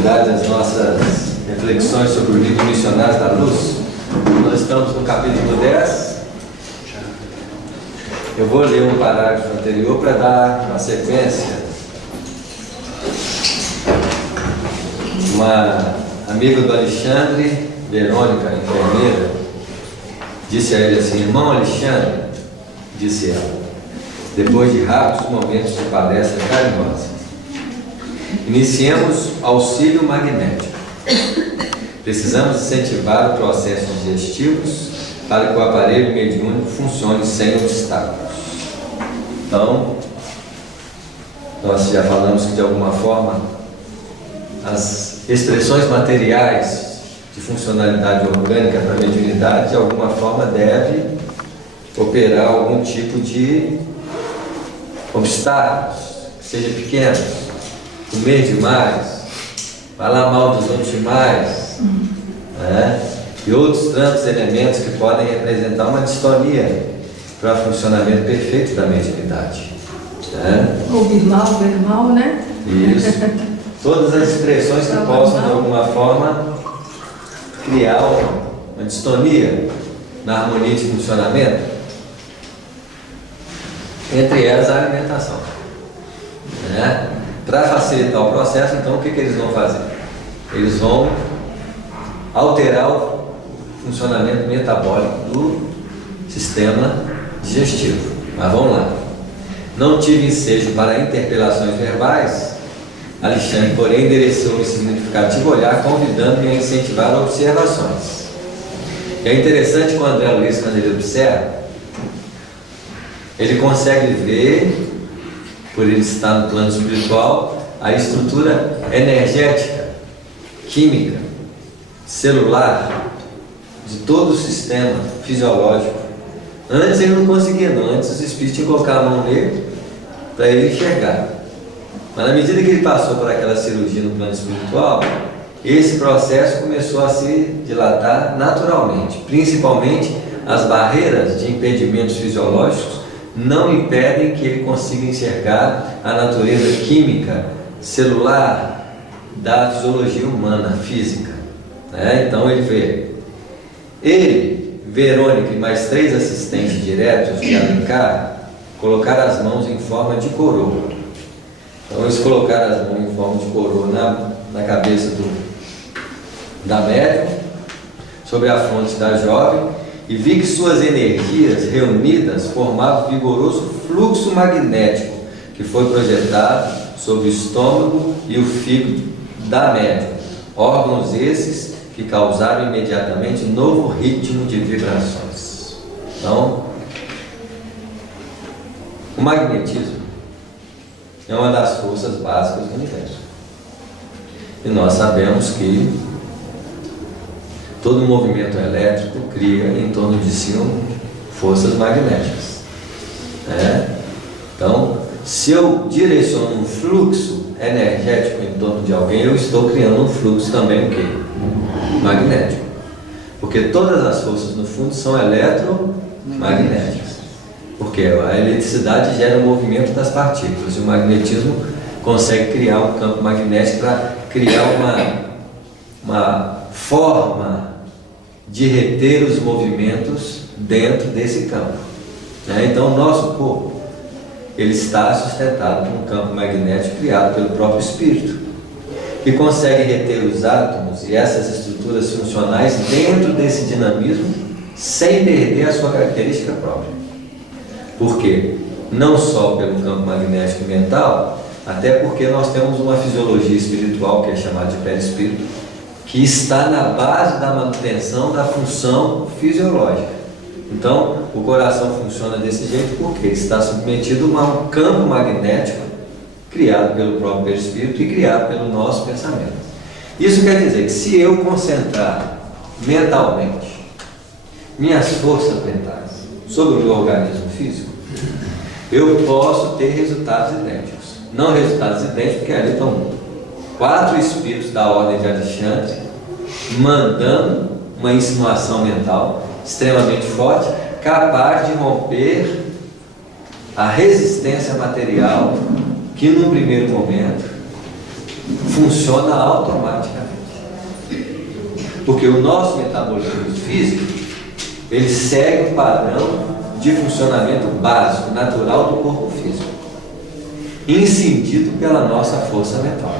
continuidade das nossas reflexões sobre o livro Missionários da Luz. Nós estamos no capítulo 10. Eu vou ler um parágrafo anterior para dar uma sequência. Uma amiga do Alexandre, Verônica, enfermeira, disse a ele assim: irmão Alexandre, disse ela, depois de rápidos momentos de palestra carinhosa, iniciemos auxílio magnético. Precisamos incentivar o processo digestivos para que o aparelho mediúnico funcione sem obstáculos. Então, nós já falamos que de alguma forma as expressões materiais de funcionalidade orgânica para a mediunidade de alguma forma deve operar algum tipo de obstáculos, que sejam pequenos, comer demais, falar mal dos outros demais, né? E outros tantos elementos que podem representar uma distonia para o funcionamento perfeito da mediunidade, né? Ouvir mal, ver mal, né? Isso. Todas as expressões que possam de alguma forma criar uma distonia na harmonia de funcionamento, entre elas a alimentação, né? Para facilitar o processo, então, o que eles vão fazer? Eles vão alterar o funcionamento metabólico do sistema digestivo. Mas vamos lá. Não tive ensejo para interpelações verbais. Alexandre, porém, endereçou um significativo olhar, convidando-me a incentivar observações. E é interessante que o André Luiz, quando ele observa, ele consegue ver, por ele estar no plano espiritual, a estrutura energética, química, celular, de todo o sistema fisiológico. Antes ele não conseguia, não. Antes os espíritos tinham que colocar a mão nele para ele enxergar. Mas na medida que ele passou por aquela cirurgia no plano espiritual, esse processo começou a se dilatar naturalmente. Principalmente as barreiras de impedimentos fisiológicos não impedem que ele consiga enxergar a natureza química, celular da fisiologia humana, física, né? Então ele vê, ele, Verônica e mais 3 assistentes diretos de Alencar colocaram as mãos em forma de coroa. Então eles colocaram as mãos em forma de coroa na cabeça da médium, sobre a fronte da jovem, e vi que suas energias reunidas formavam vigoroso fluxo magnético que foi projetado sobre o estômago e o fígado da médium, órgãos esses que causaram imediatamente novo ritmo de vibrações. Então, o magnetismo é uma das forças básicas do universo. E nós sabemos que todo movimento elétrico cria em torno de si forças magnéticas, né? Então, se eu direciono um fluxo energético em torno de alguém, eu estou criando um fluxo também o quê? Magnético. Porque todas as forças no fundo são eletromagnéticas. Porque a eletricidade gera o movimento das partículas e o magnetismo consegue criar um campo magnético para criar uma forma de reter os movimentos dentro desse campo, né? Então o nosso corpo, ele está sustentado por um campo magnético criado pelo próprio espírito, que consegue reter os átomos e essas estruturas funcionais dentro desse dinamismo sem perder a sua característica própria. Por quê? Não só pelo campo magnético mental, até porque nós temos uma fisiologia espiritual que é chamada de perispírito, que está na base da manutenção da função fisiológica. Então, o coração funciona desse jeito porque está submetido a um campo magnético criado pelo próprio perispírito e criado pelo nosso pensamento. Isso quer dizer que se eu concentrar mentalmente minhas forças mentais sobre o meu organismo físico, eu posso ter resultados idênticos. Não resultados idênticos, porque ali estão 4 espíritos da ordem de Alexandre mandando uma insinuação mental extremamente forte, capaz de romper a resistência material que num primeiro momento funciona automaticamente. Porque o nosso metabolismo físico, ele segue o padrão de funcionamento básico, natural do corpo físico, incidido pela nossa força mental.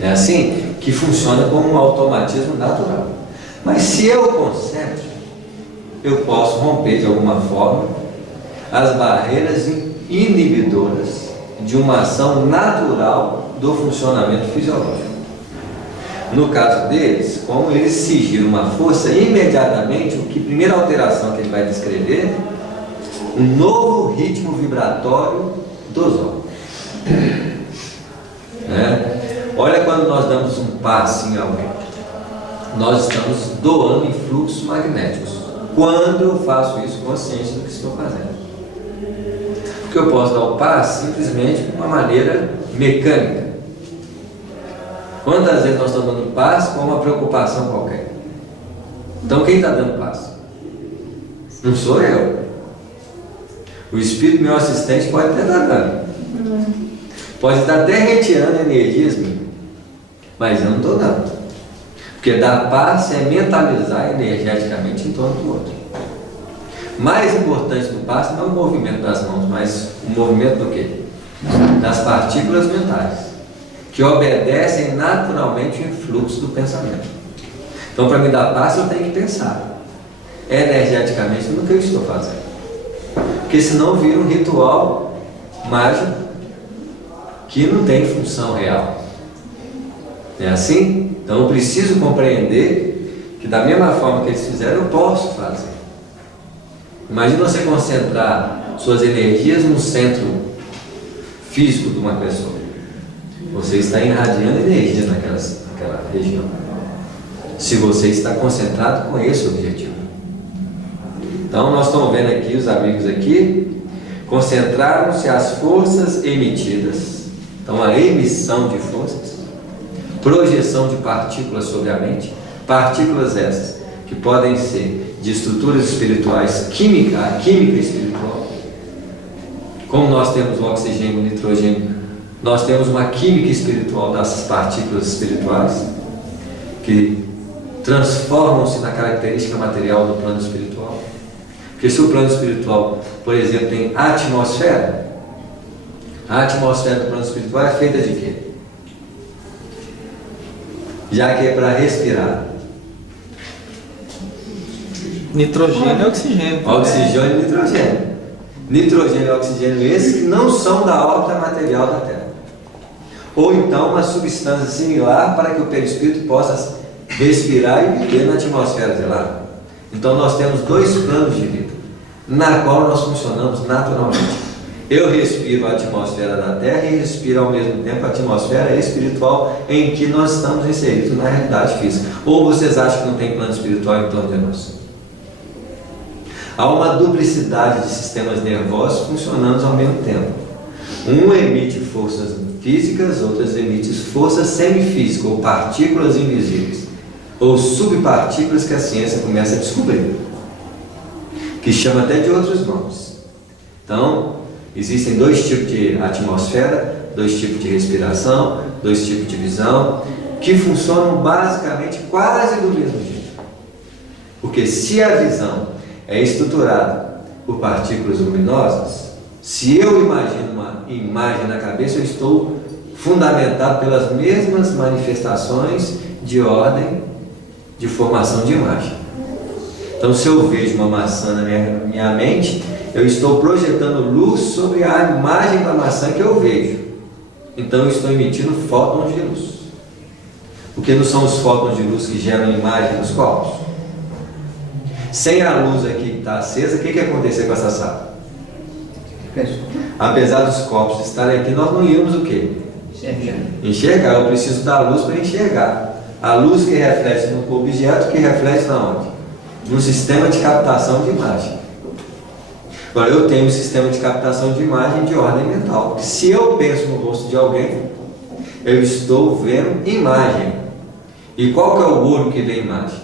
É assim que funciona como um automatismo natural. Mas se eu concentro, eu posso romper de alguma forma as barreiras inibidoras de uma ação natural do funcionamento fisiológico. No caso deles, como eles sigiram uma força, imediatamente, a primeira alteração que ele vai descrever, um novo ritmo vibratório dos órgãos. Olha, quando nós damos um passe em alguém, nós estamos doando influxos magnéticos. Quando eu faço isso consciente do que estou fazendo. Porque eu posso dar o passe simplesmente de uma maneira mecânica. Quantas vezes nós estamos dando passe com uma preocupação qualquer? Então quem está dando passe? Não sou eu. O espírito meu assistente pode até estar dando. Pode estar até retirando energias minhas. Mas eu não estou dando. Porque dar passe é mentalizar energeticamente em torno do outro. Mais importante do passe não é o movimento das mãos, mas o movimento do quê? Das partículas mentais, que obedecem naturalmente o influxo do pensamento. Então, para me dar passe, eu tenho que pensar energeticamente no que eu estou fazendo. Porque senão vira um ritual mágico que não tem função real. É assim? Então eu preciso compreender que da mesma forma que eles fizeram, eu posso fazer. Imagina você concentrar suas energias no centro físico de uma pessoa. Você está irradiando energia naquela região. Se você está concentrado com esse objetivo. Então nós estamos vendo aqui, os amigos aqui, concentraram-se as forças emitidas. Então a emissão de forças, projeção de partículas sobre a mente, partículas essas que podem ser de estruturas espirituais, a química espiritual. Como nós temos o oxigênio, o nitrogênio, nós temos uma química espiritual dessas partículas espirituais que transformam-se na característica material do plano espiritual. Porque se o plano espiritual, por exemplo, tem atmosfera, a atmosfera do plano espiritual é feita de quê? Já que é para respirar. Nitrogênio e oxigênio. Oxigênio e nitrogênio. Nitrogênio e oxigênio esses que não são da órbita material da Terra. Ou então uma substância similar para que o perispírito possa respirar e viver na atmosfera de lá. Então nós temos dois planos de vida, na qual nós funcionamos naturalmente. Eu respiro a atmosfera da Terra e respiro ao mesmo tempo a atmosfera espiritual em que nós estamos inseridos na realidade física. Ou vocês acham que não tem plano espiritual em torno de nós? Há uma duplicidade de sistemas nervosos funcionando ao mesmo tempo. Um emite forças físicas, outras emitem forças semifísicas, ou partículas invisíveis, ou subpartículas que a ciência começa a descobrir, que chama até de outros nomes. Então, existem dois tipos de atmosfera, dois tipos de respiração, dois tipos de visão, que funcionam basicamente quase do mesmo jeito. Porque se a visão é estruturada por partículas luminosas, se eu imagino uma imagem na cabeça, eu estou fundamentado pelas mesmas manifestações de ordem de formação de imagem. Então, se eu vejo uma maçã na minha mente, eu estou projetando luz sobre a imagem da maçã que eu vejo. Então eu estou emitindo fótons de luz. Porque não são os fótons de luz que geram imagem nos corpos? Sem a luz aqui que está acesa, o que ia acontecer com essa sala? Apesar dos corpos estarem aqui, nós não íamos o quê? Enxergar. Eu preciso da luz para enxergar. A luz que reflete no objeto, que reflete na onde? No sistema de captação de imagem. Agora, eu tenho um sistema de captação de imagem de ordem mental. Se eu penso no rosto de alguém, eu estou vendo imagem. E qual que é o olho que vê imagem?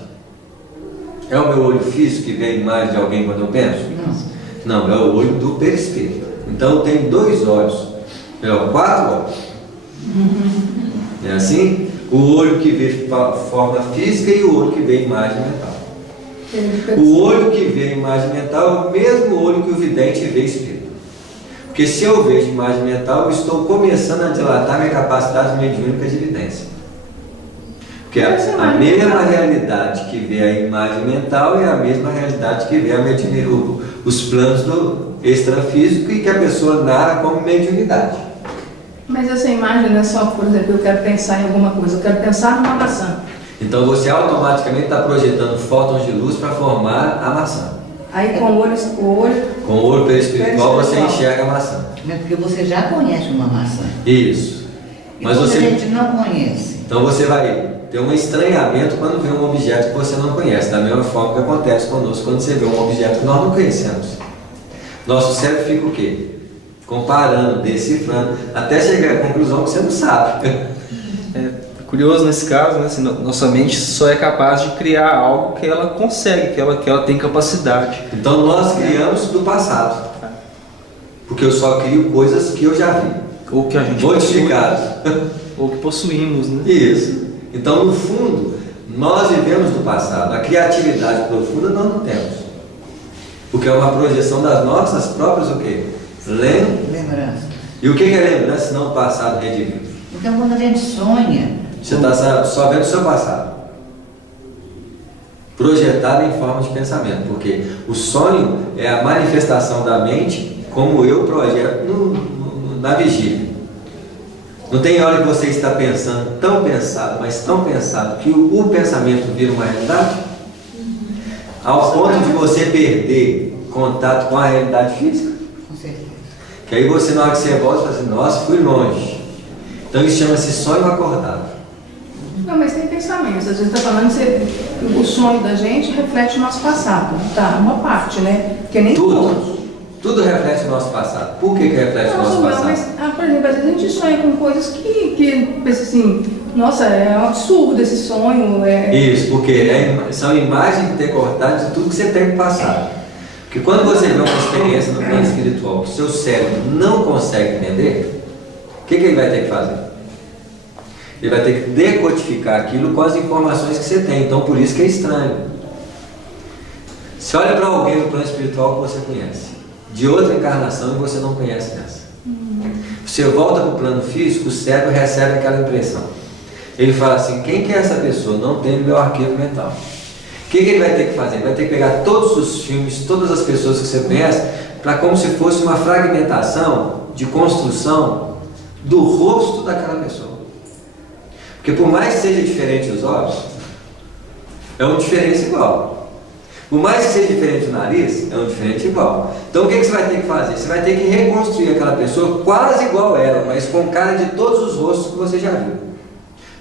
É o meu olho físico que vê a imagem de alguém quando eu penso? Não, é o olho do perispírito. Então eu tenho dois olhos, 4 olhos. É assim? O olho que vê forma física e o olho que vê imagem mental. O olho que vê imagem mental é o mesmo olho que o vidente vê espírito. Porque se eu vejo imagem mental, eu estou começando a dilatar minha capacidade mediúnica de evidência. Porque a mesma realidade que vê a imagem mental é a mesma realidade que vê os planos do extrafísico e que a pessoa narra como mediunidade. Mas essa imagem não é só, por exemplo, eu quero pensar em alguma coisa, eu quero pensar numa maçã. Então você automaticamente está projetando fótons de luz para formar a maçã. Aí com o olho perispiritual você enxerga a maçã. Mas porque você já conhece uma maçã. Isso. Mas a você gente não conhece. Então você vai ter um estranhamento quando vê um objeto que você não conhece, da mesma forma que acontece conosco quando você vê um objeto que nós não conhecemos. Nosso cérebro fica o quê? Comparando, decifrando, até chegar à conclusão que você não sabe. É curioso nesse caso, né? Assim, nossa mente só é capaz de criar algo que ela consegue, que ela tem capacidade. Então nós criamos do passado, porque eu só crio coisas que eu já vi, ou que a gente modificadas, ou que possuímos, né? Isso. Então no fundo nós vivemos do passado. A criatividade profunda nós não temos, porque é uma projeção das nossas próprias o quê? Lembrança. E o que é lembrança se não o passado redivivo? Então quando a gente sonha, você está só vendo o seu passado projetado em forma de pensamento, porque o sonho é a manifestação da mente como eu projeto na vigília. Não tem hora que você está pensando tão pensado, mas tão pensado que o pensamento vira uma realidade? Ao ponto de você perder contato com a realidade física? com certeza. Que aí você, na hora que você volta, fala assim, nossa, fui longe. Então isso chama-se sonho acordado. Não, mas tem pensamentos. Às vezes está falando que o sonho da gente reflete o nosso passado. Tá, uma parte, né? Porque nem todos. Tudo reflete o nosso passado. Por que reflete o nosso passado? Mas, por exemplo, às vezes a gente sonha com coisas que pensa assim, nossa, é um absurdo esse sonho. Isso, porque são imagens decortadas de tudo que você tem no passado. Porque quando você vê uma experiência no plano espiritual que o seu cérebro não consegue entender, o que ele vai ter que fazer? Ele vai ter que decodificar aquilo com as informações que você tem. Então por isso que é estranho. Você olha para alguém no plano espiritual que você conhece, de outra encarnação, e você não conhece essa. Você volta para o plano físico, o cérebro recebe aquela impressão. Ele fala assim, quem que é essa pessoa? Não tem no meu arquivo mental. O que ele vai ter que fazer? Ele vai ter que pegar todos os filmes, todas as pessoas que você conhece, para como se fosse uma fragmentação de construção do rosto daquela pessoa. Porque por mais que seja diferente os olhos, é uma diferença igual. Por mais que seja diferente o nariz, é um diferente igual. Então o que você vai ter que fazer? Você vai ter que reconstruir aquela pessoa quase igual a ela, mas com cara de todos os rostos que você já viu.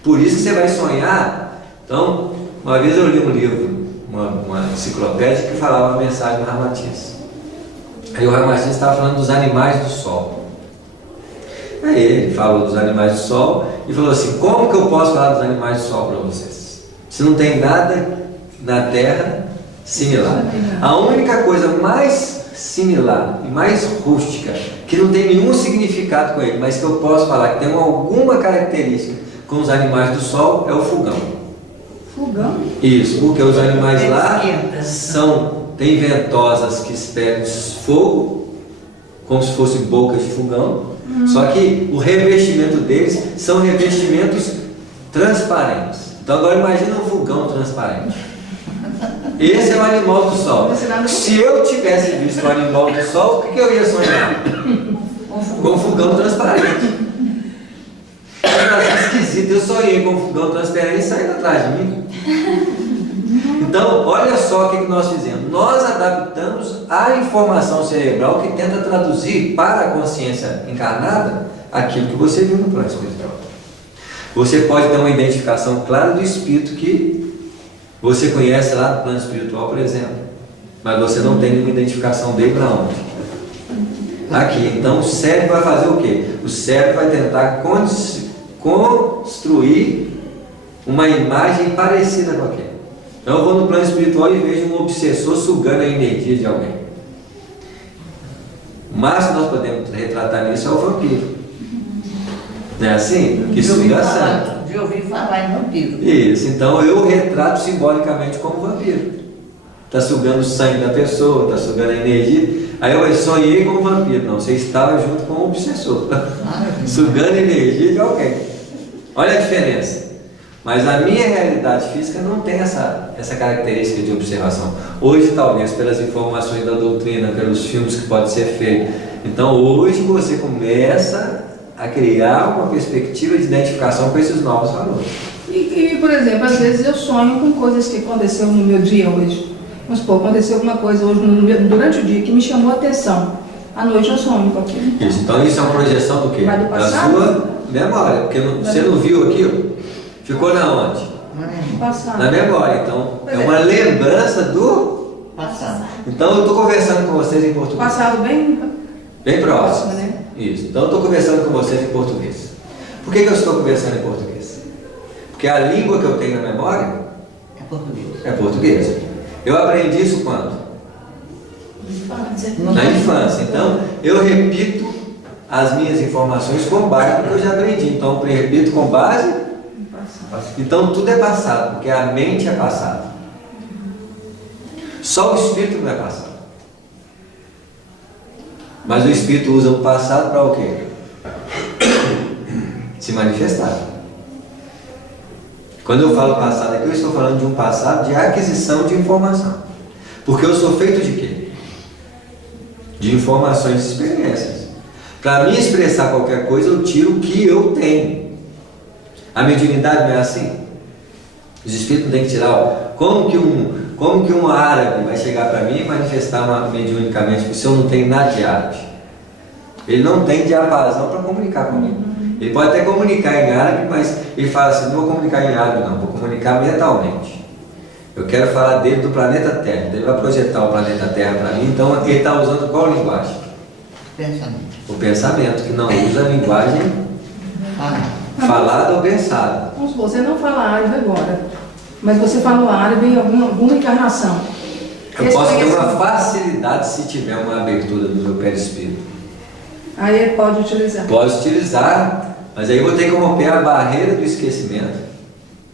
Por isso que você vai sonhar. Então, uma vez eu li um livro, uma enciclopédia que falava uma mensagem do Ramatiz. Aí o Ramatiz estava falando dos animais do sol. Aí ele falou dos animais do sol e falou assim, como que eu posso falar dos animais do sol para vocês? Se não tem nada na Terra similar. A única coisa mais similar e mais rústica, que não tem nenhum significado com ele, mas que eu posso falar que tem alguma característica com os animais do sol, é o fogão. Fogão? Isso, porque os animais lá tem ventosas que espelham fogo, como se fossem bocas de fogão, só que o revestimento deles são revestimentos transparentes. Então agora imagina um fogão transparente. Esse é o animal do sol. Se eu tivesse visto o animal do sol, o que eu ia sonhar? Com um fogão transparente. É esquisito, eu sonhei com um fogão transparente e saindo atrás de mim. Então, olha só o que nós fizemos. Nós adaptamos a informação cerebral que tenta traduzir para a consciência encarnada aquilo que você viu no plano espiritual. Você pode ter uma identificação clara do espírito que você conhece lá no plano espiritual, por exemplo, mas você não tem nenhuma identificação dele para onde? Aqui. Então o cérebro vai fazer o quê? O cérebro vai tentar construir uma imagem parecida com aquele. Então eu vou no plano espiritual e vejo um obsessor sugando a energia de alguém. O máximo que nós podemos retratar nisso é o vampiro. Não é assim? Que suga sangue. de ouvir falar em vampiro. Isso, então eu retrato simbolicamente como vampiro. Está sugando o sangue da pessoa, está sugando a energia. Aí eu sonhei como vampiro. Não, você estava junto com o obsessor, sugando a energia de alguém. Olha a diferença. Mas a minha realidade física não tem essa característica de observação. Hoje, talvez, pelas informações da doutrina, pelos filmes que pode ser feito. Então, hoje você começa a criar uma perspectiva de identificação com esses novos valores. E, por exemplo, às vezes eu sonho com coisas que aconteceram no meu dia hoje. Vamos supor, aconteceu alguma coisa hoje durante o dia que me chamou a atenção. À noite eu sonho com aquilo. Isso, então isso é uma projeção do quê? Mas do Da passado? sua memória. Porque você não viu aquilo? Ficou na onde? Passado. Na memória. Então, Pois é é. uma lembrança do Passado. Então eu estou conversando com vocês em português. Passado bem Bem próximo. né? Isso. Então eu estou conversando com vocês em português. Por que eu estou conversando em português? Porque a língua que eu tenho na memória É português. é português. Eu aprendi isso quando? Na infância. Então eu repito as minhas informações com base no que eu já aprendi. Então eu repito com base. Então tudo é passado, porque a mente é passado. Só o espírito não é passado. Mas o espírito usa o passado para o quê? Se manifestar. Quando eu falo passado aqui, eu estou falando de um passado de aquisição de informação. Porque eu sou feito de quê? De informações e experiências. Para me expressar qualquer coisa, eu tiro o que eu tenho. A mediunidade não é assim. Os espíritos têm que tirar. Como que um árabe vai chegar para mim e manifestar mediunicamente se eu não tenho nada de árabe? Ele não tem diapasão para comunicar comigo. Ele pode até comunicar em árabe, mas ele fala assim, não vou comunicar em árabe não, vou comunicar mentalmente. Eu quero falar dele do planeta Terra. Ele vai projetar o planeta Terra para mim, então ele está usando qual linguagem? Pensamento. O pensamento, que não usa a linguagem falada ou pensada. Vamos supor, você não fala árabe agora, mas você falou árabe em alguma encarnação. Eu Esse posso ter uma conhecimento- facilidade se tiver uma abertura do meu perispírito. Aí ele pode utilizar. Posso utilizar, mas aí eu vou ter que romper a barreira do esquecimento.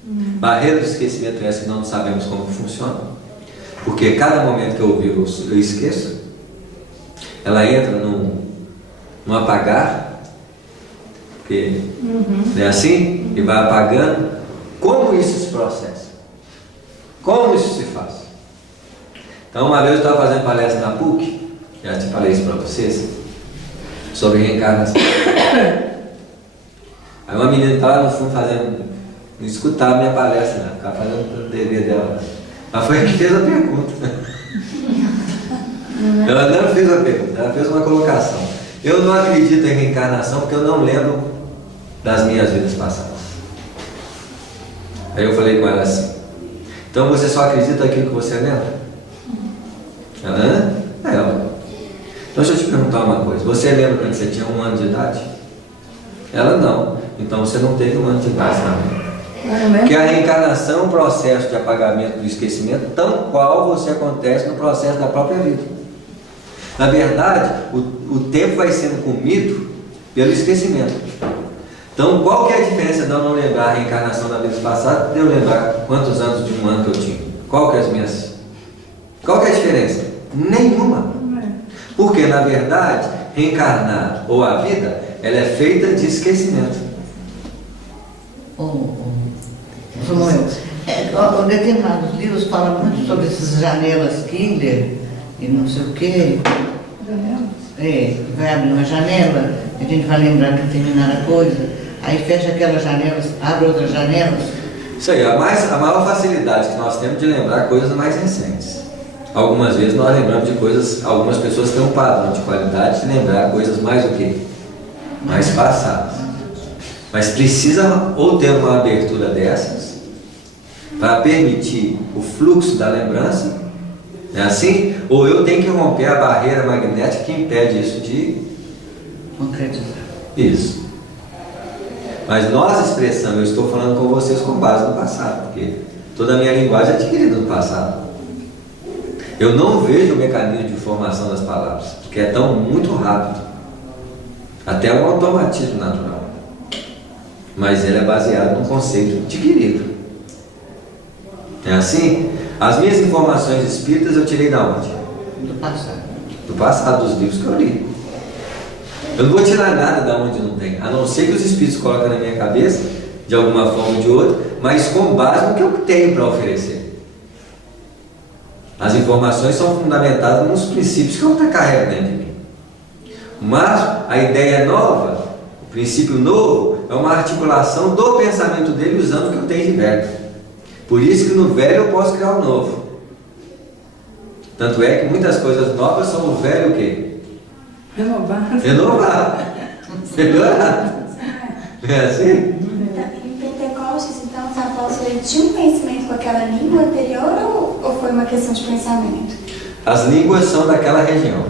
Barreira do esquecimento é essa que não sabemos como funciona. Porque cada momento que eu vivo eu esqueço. Ela entra num apagar. Porque não é assim? E vai apagando. Como isso se processa? Como isso se faz? Então uma vez eu estava fazendo palestra na PUC, já te falei isso para vocês, sobre reencarnação. Aí uma menina estava no fundo não escutava a minha palestra, não, ficava fazendo o dever dela. Ela foi a que fez a pergunta. Ela não fez a pergunta, ela fez uma colocação. Eu não acredito em reencarnação porque eu não lembro das minhas vidas passadas. Aí eu falei com ela assim, então você só acredita naquilo que você lembra? Ela, ela. Então deixa eu te perguntar uma coisa, você lembra quando você tinha 1 ano de idade? Ela não, então você não teve 1 ano de idade também. Porque a reencarnação é um processo de apagamento do esquecimento, tal qual você acontece no processo da própria vida. Na verdade, o tempo vai sendo comido pelo esquecimento. Então, qual que é a diferença de eu não lembrar a reencarnação da vida passada de eu lembrar quantos anos de 1 ano que eu tinha? Qual que é a diferença? Nenhuma. Porque, na verdade, reencarnar ou a vida, ela é feita de esquecimento. Samuel, determinados livros falam muito sobre essas janelas Killer e não sei o quê. Vai abrir uma janela, a gente vai lembrar de determinada coisa, aí fecha aquelas janelas, abre outras janelas. Isso aí, a maior facilidade que nós temos de lembrar coisas mais recentes. Algumas vezes nós lembramos de coisas, algumas pessoas têm um padrão de qualidade de lembrar coisas mais o quê? Mais passadas. Mas precisa ou ter uma abertura dessas para permitir o fluxo da lembrança, não é assim? Ou eu tenho que romper a barreira magnética que impede isso de Concretizar. isso. Mas nós expressamos, eu estou falando com vocês com base no passado, porque toda a minha linguagem é adquirida no passado. Eu não vejo o mecanismo de formação das palavras, porque é tão muito rápido. Até um automatismo natural. mas ele é baseado num conceito adquirido. É assim? As minhas informações espíritas eu tirei da onde? Do passado. Do passado, dos livros que eu li. Eu não vou tirar nada da onde não tem, a não ser que os espíritos colocam na minha cabeça, de alguma forma ou de outra, mas com base no que eu tenho para oferecer. As informações são fundamentadas nos princípios que eu carrego dentro de mim. Mas a ideia nova, o princípio novo, é uma articulação do pensamento dele usando o que eu tenho de velho. Por isso que no velho eu posso criar o novo. Tanto é que muitas coisas novas são o velho o quê? Renovar. Renovar. Melhorar. Não é assim? Em Pentecostes, então, os apóstolos ele tinha um conhecimento com aquela língua anterior ou foi uma questão de pensamento? As línguas são daquela região.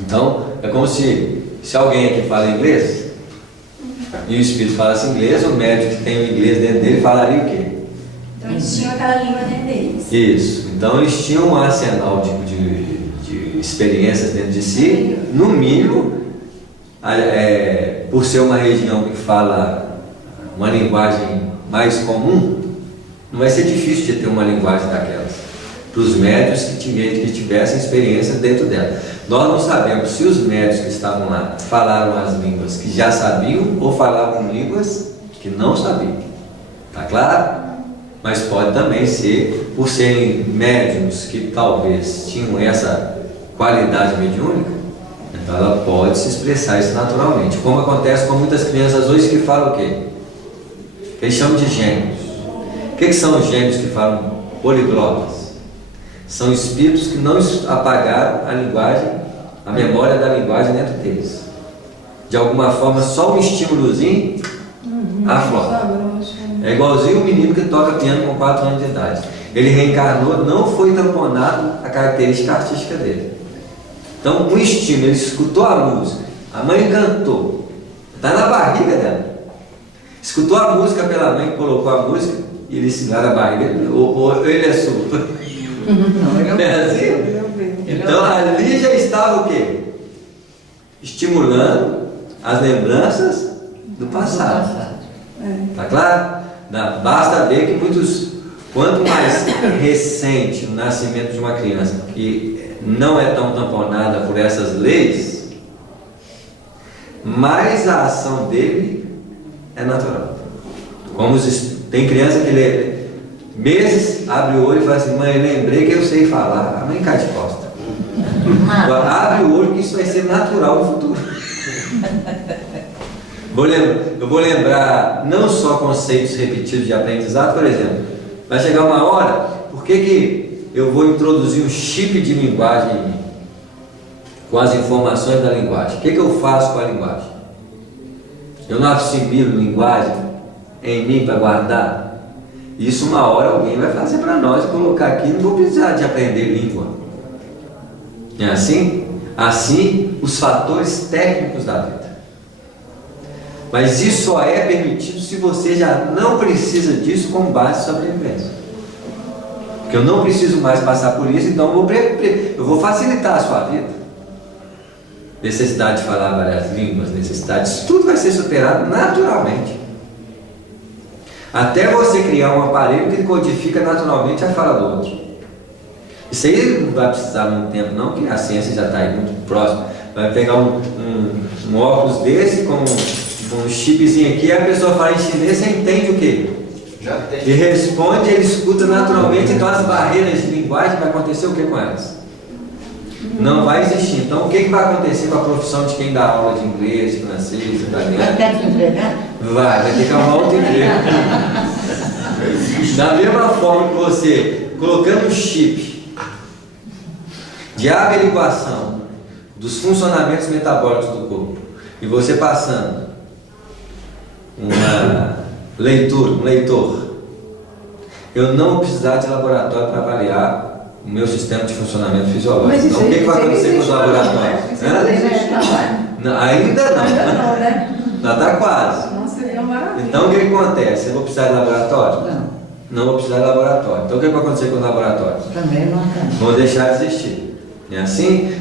Então, é como se alguém aqui fala inglês e o espírito falasse inglês, o médico que tem o inglês dentro dele falaria o quê? Então eles tinham aquela língua dentro deles. Isso. Então eles tinham um arsenal de experiências dentro de si, no mínimo, por ser uma região que fala uma linguagem mais comum, não vai ser difícil de ter uma linguagem daquelas para os médios que tivessem experiência dentro dela. Nós não sabemos se os médios que estavam lá falaram as línguas que já sabiam ou falavam línguas que não sabiam. Tá claro? Mas pode também ser, por serem médiums que talvez tinham essa qualidade mediúnica, então ela pode se expressar isso naturalmente. Como acontece com muitas crianças hoje que falam o quê? Eles chamam de gênios. O que são os gênios que falam poliglotas? São espíritos que não apagaram a linguagem, a memória da linguagem dentro deles. De alguma forma, só um estímulozinho aflora. É igualzinho o menino que toca piano com 4 anos de idade. Ele reencarnou, não foi tamponado a característica artística dele. Então, um estímulo, ele escutou a música, a mãe cantou, está na barriga dela. Escutou a música pela mãe, colocou a música e ele ensinou a barriga, ou ele é surdo. Não, ele É assim? Então ali já estava o quê? Estimulando as lembranças do passado. Tá claro? Basta ver que quanto mais recente o nascimento de uma criança, que não é tão tamponada por essas leis, mais a ação dele é natural. Tem criança que meses abre o olho e fala assim: mãe, eu lembrei que eu sei falar. A mãe cai de costa. Agora abre o olho que isso vai ser natural no futuro. Eu vou lembrar não só conceitos repetidos de aprendizado, por exemplo. Vai chegar uma hora, por que eu vou introduzir um chip de linguagem em mim? Com as informações da linguagem. O que eu faço com a linguagem? Eu não assimilo linguagem em mim para guardar? Isso uma hora alguém vai fazer para nós, colocar aqui, não vou precisar de aprender língua. É assim? Assim, os fatores técnicos da vida. Mas isso só é permitido se você já não precisa disso com base na sobrevivência. Porque eu não preciso mais passar por isso, então eu vou facilitar a sua vida. Necessidade de falar várias línguas, isso tudo vai ser superado naturalmente. Até você criar um aparelho que codifica naturalmente a fala do outro. Isso aí não vai precisar muito tempo não, porque a ciência já está aí muito próxima. Vai pegar um óculos desse com um chipzinho aqui, a pessoa fala em chinês, você entende o quê? Já tem. Ele responde, ele escuta naturalmente, então as barreiras de linguagem vai acontecer o que com elas? Não vai existir. Então o que vai acontecer com a profissão de quem dá aula de inglês, francês, italiano? Vai ter que empregar? Vai ter que arrumar outro emprego. Da mesma forma que você, colocando um chip de averiguação dos funcionamentos metabólicos do corpo, e você passando um leitor, eu não vou precisar de laboratório para avaliar o meu sistema de funcionamento fisiológico. Mas Então, o que vai acontecer com os laboratórios? Ainda não. Ainda não, né? Já está quase. Nossa, seria uma maravilha. Então o que acontece? Eu vou precisar de laboratório? Não. Não vou precisar de laboratório. Então o que vai acontecer com os laboratórios? Também não acaba. Vão deixar de existir. É assim?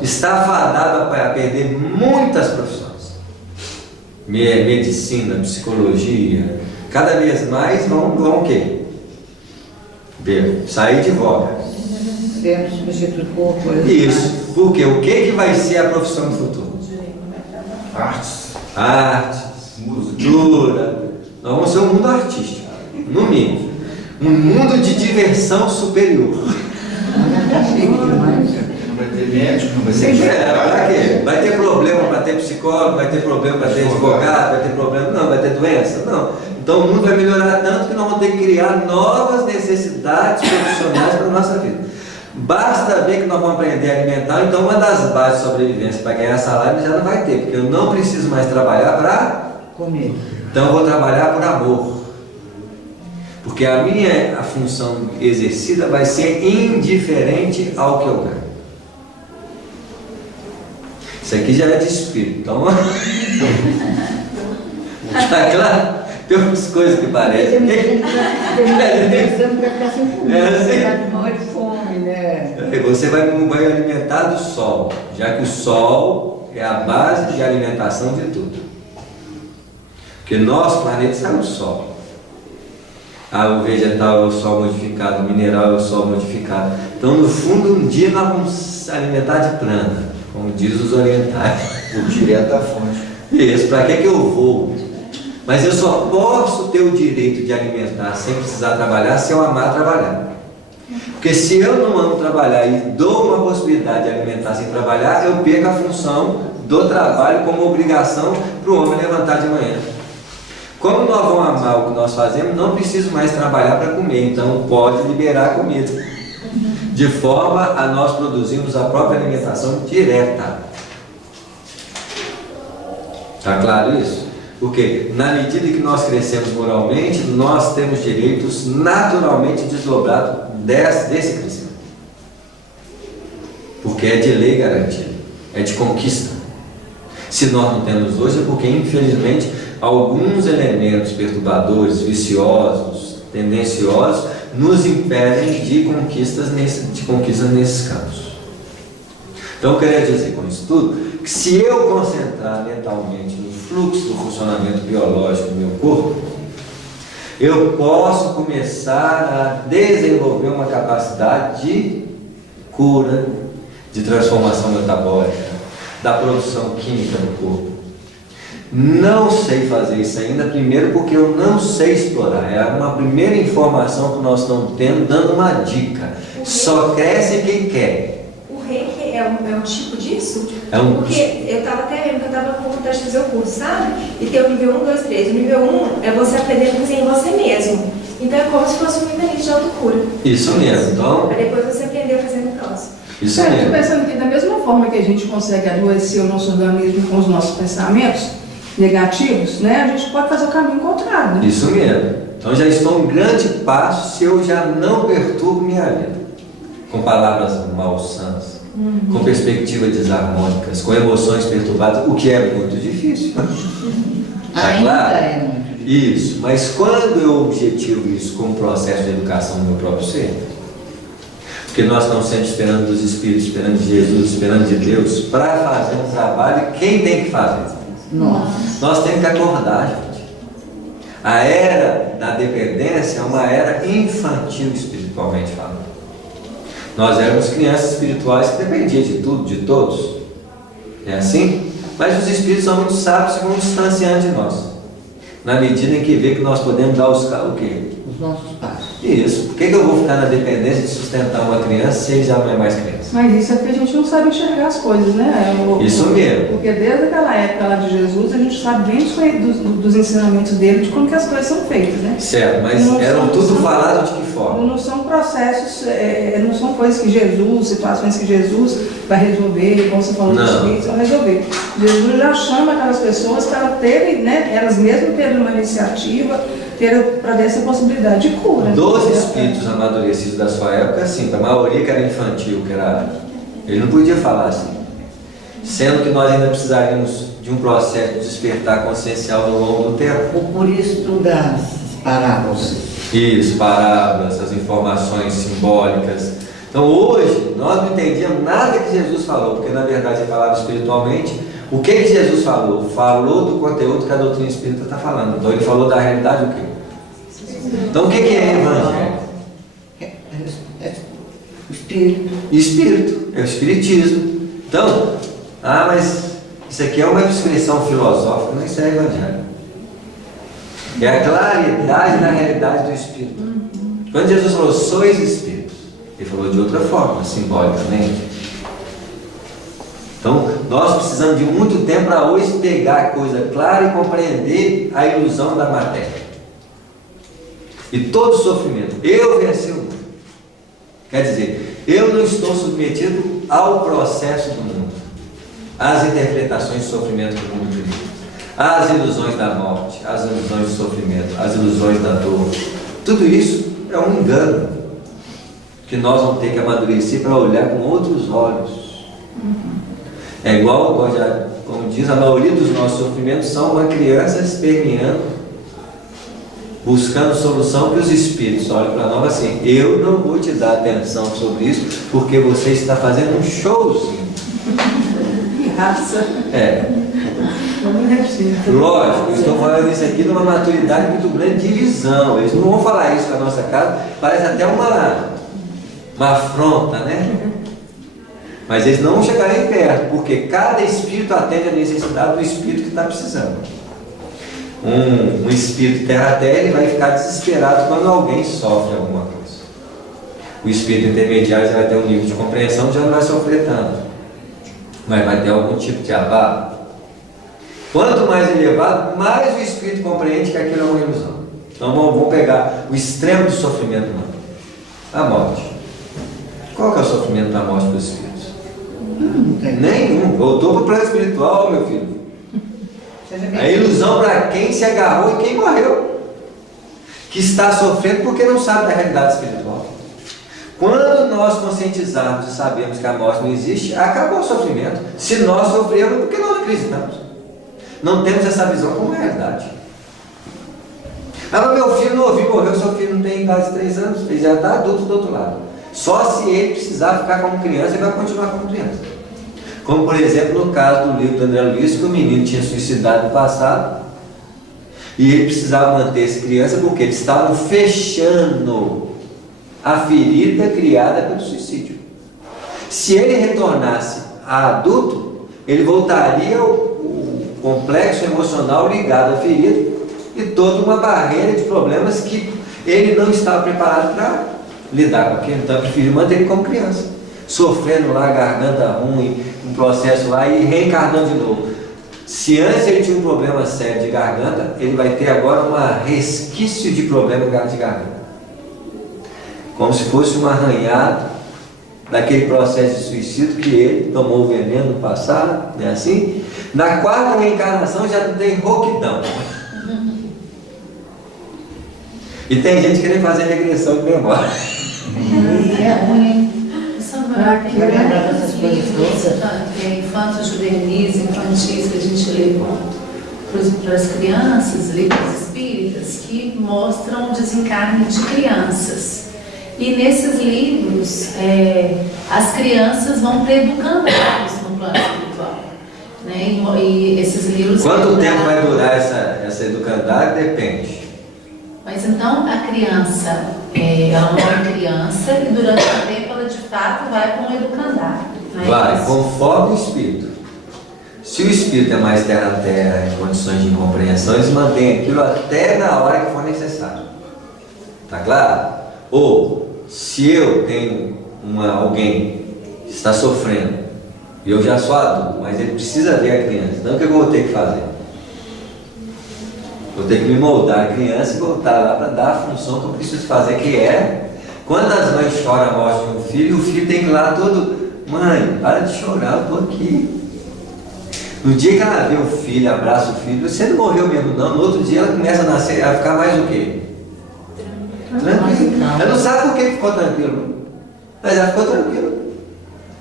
Está fadado a perder muitas profissões. medicina, psicologia, cada vez mais vão o quê? Sair de voga. Temos substituir por coisas. Isso, porque o que vai ser a profissão do futuro? Artes, cultura. Nós vamos ser um mundo artístico, no mínimo. Um mundo de diversão superior. Não vai ter médico, não vai ser Pra quê? Vai ter problema para ter psicólogo, vai ter problema para ter advogado, vai ter problema, não, vai ter doença, não. Então o mundo vai melhorar tanto que nós vamos ter que criar novas necessidades profissionais para a nossa vida. Basta ver que nós vamos aprender a alimentar, então uma das bases de sobrevivência para ganhar salário já não vai ter, porque eu não preciso mais trabalhar para comer. Então eu vou trabalhar por amor. Porque a função exercida vai ser indiferente ao que eu ganho. Isso aqui já é de espírito, então. Tá claro? Tem umas coisas que parecem. Você vai alimentar do sol, já que o sol é a base de alimentação de tudo. Porque nosso planeta é o sol. O vegetal é o sol modificado, o mineral é o sol modificado. Então, no fundo, um dia nós vamos alimentar de planta, como diz os orientais. direto da fonte. Isso, para que eu vou? Mas eu só posso ter o direito de alimentar sem precisar trabalhar se eu amar trabalhar. Porque se eu não amo trabalhar e dou uma possibilidade de alimentar sem trabalhar, eu perco a função do trabalho como obrigação para o homem levantar de manhã. Como nós vamos amar o que nós fazemos, não preciso mais trabalhar para comer, então pode liberar a comida. De forma a nós produzirmos a própria alimentação direta. Está claro isso? Porque na medida que nós crescemos moralmente, nós temos direitos naturalmente desdobrados desse crescimento. Porque é de lei garantido, é de conquista. Se nós não temos hoje é porque, infelizmente, alguns elementos perturbadores, viciosos, tendenciosos, nos impedem de conquistas nesses campos. Então, eu queria dizer com isso tudo, que se eu concentrar mentalmente no fluxo do funcionamento biológico do meu corpo, eu posso começar a desenvolver uma capacidade de cura, de transformação metabólica, da produção química do corpo. Não sei fazer isso ainda, primeiro porque eu não sei explorar. É uma primeira informação que nós estamos tendo, dando uma dica. Só cresce quem quer. O reiki é um tipo disso? Porque eu estava até vendo que eu estava com vontade de fazer o curso, sabe? E tem o nível 1, 2, 3. O nível 1 é você aprender a fazer em você mesmo. Então é como se fosse um mecanismo de autocura. Isso mesmo. Então, Aí depois você aprender a fazer no próximo. isso Eu mesmo. estou pensando que da mesma forma que a gente consegue adoecer o nosso organismo com os nossos pensamentos negativos, né, a gente pode fazer o caminho contrário. Né? Isso mesmo. Então já estou um grande passo se eu já não perturbo minha vida. Com palavras malsãs, com perspectivas desarmônicas, com emoções perturbadas, o que é muito difícil. Tá Ainda claro? é muito difícil. Isso, mas quando eu objetivo isso como processo de educação do meu próprio ser, porque nós estamos sempre esperando dos Espíritos, esperando de Jesus, esperando de Deus, para fazer um trabalho, quem tem que fazer? Nós temos que acordar, gente. A era da dependência é uma era infantil, espiritualmente falando. Nós éramos crianças espirituais que dependiam de tudo, de todos. É assim? Mas os Espíritos são muito sábios e vão distanciando de nós. Na medida em que vê que nós podemos dar o quê? Os nossos passos. Isso. Por que eu vou ficar na dependência de sustentar uma criança se ele já não é mais criança? Mas isso é porque a gente não sabe enxergar as coisas, né? Isso mesmo. Porque desde aquela época lá de Jesus, a gente sabe bem dos ensinamentos dele, de como que as coisas são feitas, né? Certo, mas Não eram são- tudo são- falado de que forma? Não são processos, não são coisas que Jesus, situações que Jesus vai resolver, como você falou, Não. dos espíritos vão resolver. Jesus já chama aquelas pessoas para terem, né, elas mesmas terem uma iniciativa, para ter essa possibilidade de cura. Dos né? espíritos amadurecidos da sua época, sim, a maioria que era infantil, que era. Ele não podia falar assim. Sendo que nós ainda precisaríamos de um processo de despertar consciencial ao longo do tempo. Por isso das parábolas. Isso, parábolas, as informações simbólicas, Então hoje nós não entendíamos nada que Jesus falou, porque na verdade ele falava espiritualmente. O que Jesus falou? Falou do conteúdo que a doutrina espírita está falando. Então ele falou da realidade o quê? Então o que é evangelho? O Espírito. Espírito, é o espiritismo. Então, mas isso aqui é uma expressão filosófica, não, isso é evangelho. É a claridade da realidade do Espírito. Quando Jesus falou, sois espíritos, ele falou de outra forma, simbolicamente. Então, nós precisamos de muito tempo para hoje pegar a coisa clara e compreender a ilusão da matéria. E todo sofrimento, eu venci o mundo. Quer dizer, eu não estou submetido ao processo do mundo, às interpretações de sofrimento que o mundo cria, às ilusões da morte, às ilusões do sofrimento, às ilusões da dor. Tudo isso é um engano que nós vamos ter que amadurecer para olhar com outros olhos. É igual, como diz, a maioria dos nossos sofrimentos são uma criança esperneando, buscando solução que os espíritos olham para nós assim: eu não vou te dar atenção sobre isso, porque você está fazendo um showzinho. Raça. Lógico, eu estou falando isso aqui numa maturidade muito grande de visão. Eles não vão falar isso na nossa casa, parece até uma afronta, né? Mas eles não vão chegar nem perto, porque cada espírito atende a necessidade do espírito que está precisando. Um espírito terra-terra, ele vai ficar desesperado quando alguém sofre alguma coisa. O espírito intermediário já vai ter um nível de compreensão, já não vai sofrer tanto, mas vai ter algum tipo de abalo. Quanto mais elevado, mais o espírito compreende que aquilo é uma ilusão. Então vamos pegar o extremo do sofrimento humano, a morte. Qual que é o sofrimento da morte para os espíritos? Nenhum. Voltou para o plano espiritual, meu filho. A ilusão para quem se agarrou e quem morreu, que está sofrendo porque não sabe da realidade espiritual. Quando nós conscientizarmos e sabemos que a morte não existe, acabou o sofrimento. Se nós sofremos, porque nós acreditamos. Não temos essa visão como realidade. Mas meu filho não ouviu, morreu, seu filho não tem quase 3 anos, ele já está adulto do outro lado. Só se ele precisar ficar como criança, ele vai continuar como criança. Como por exemplo no caso do livro do André Luiz, que o menino tinha suicidado no passado e ele precisava manter-se criança porque eles estavam fechando a ferida criada pelo suicídio. Se ele retornasse a adulto, ele voltaria ao complexo emocional ligado à ferida e toda uma barreira de problemas que ele não estava preparado para lidar com aquilo. Então preferiu manter ele como criança, sofrendo lá, garganta ruim, um processo lá e reencarnando de novo. Se antes ele tinha um problema sério de garganta, ele vai ter agora um resquício de problema de garganta, como se fosse um arranhado daquele processo de suicídio que ele tomou o veneno no passado, não é assim? Na 4ª reencarnação já não tem rouquidão. E tem gente querendo fazer regressão de memória. É ruim. Tem vários livros, infantos juvenis, infantis, que a gente lê para as crianças, livros espíritas, que mostram o desencarne de crianças. E nesses livros, as crianças vão reeducando eles no plano espiritual. Né? E esses livros... Quanto tempo vai durar essa educandade? Depende. Mas então a criança, ela morre criança e durante o tempo ela de fato vai com o educandário. Vai, conforme o espírito. Se o espírito é mais terra-terra, em condições de incompreensão, eles mantêm aquilo até na hora que for necessário. Tá claro? Ou, se eu tenho alguém que está sofrendo, e eu já sou adulto, mas ele precisa ver a criança, então o que eu vou ter que fazer? Vou ter que me moldar a criança e voltar lá para dar a função que eu preciso fazer, que é, quando as mães choram a morte de um filho, o filho tem que ir lá todo: mãe, para de chorar, eu estou aqui. No dia que ela vê o filho, abraça o filho, você não morreu mesmo não, no outro dia ela começa a nascer, a ficar mais o quê? Tranquilo. Ela não sabe por que ficou tranquilo, mas ela ficou tranquila,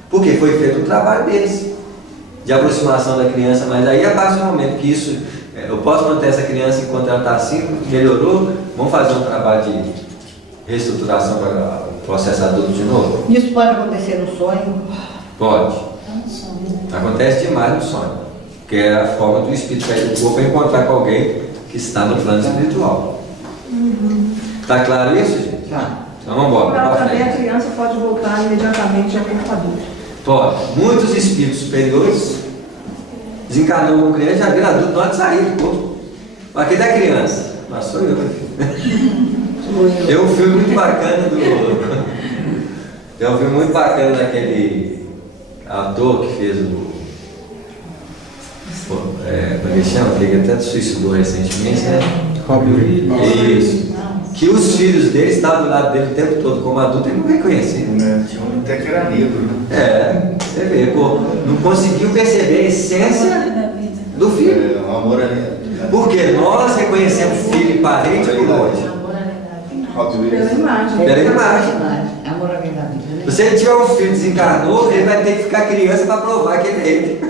porque foi feito um trabalho desse, de aproximação da criança. Mas aí, a partir do momento que isso, eu posso manter essa criança enquanto ela está assim, melhorou, vamos fazer um trabalho de reestruturação para processo adulto de novo? Isso pode acontecer no sonho? Pode. Acontece demais no sonho, que é a forma do espírito sair do corpo e encontrar com alguém que está no plano espiritual. Tá claro isso, gente? Tá. Então vamos embora. Para pra também a frente. criança pode voltar imediatamente ao corpo adulto. Pode. Muitos espíritos superiores desencarnam como criança e já viram adulto na hora de sair do corpo. Aqui da criança. Mas sou eu. Tem um filme muito bacana Tem um filme muito bacana daquele ator que fez como é que chama? Que ele até se suicidou recentemente, né? Robin Williams. Isso. Que os filhos dele estavam do lado dele o tempo todo como adulto e não reconheciam. Tinha um até que era negro, né? É, você vê, pô, não conseguiu perceber a essência do filho. É, o amor é. Porque nós reconhecemos filho e parente por longe. Robin Pela Williams. imagem. Pela imagem. Amor à verdade. Se você tiver um filho desencarnou, ele vai ter que ficar criança para provar que ele é ele.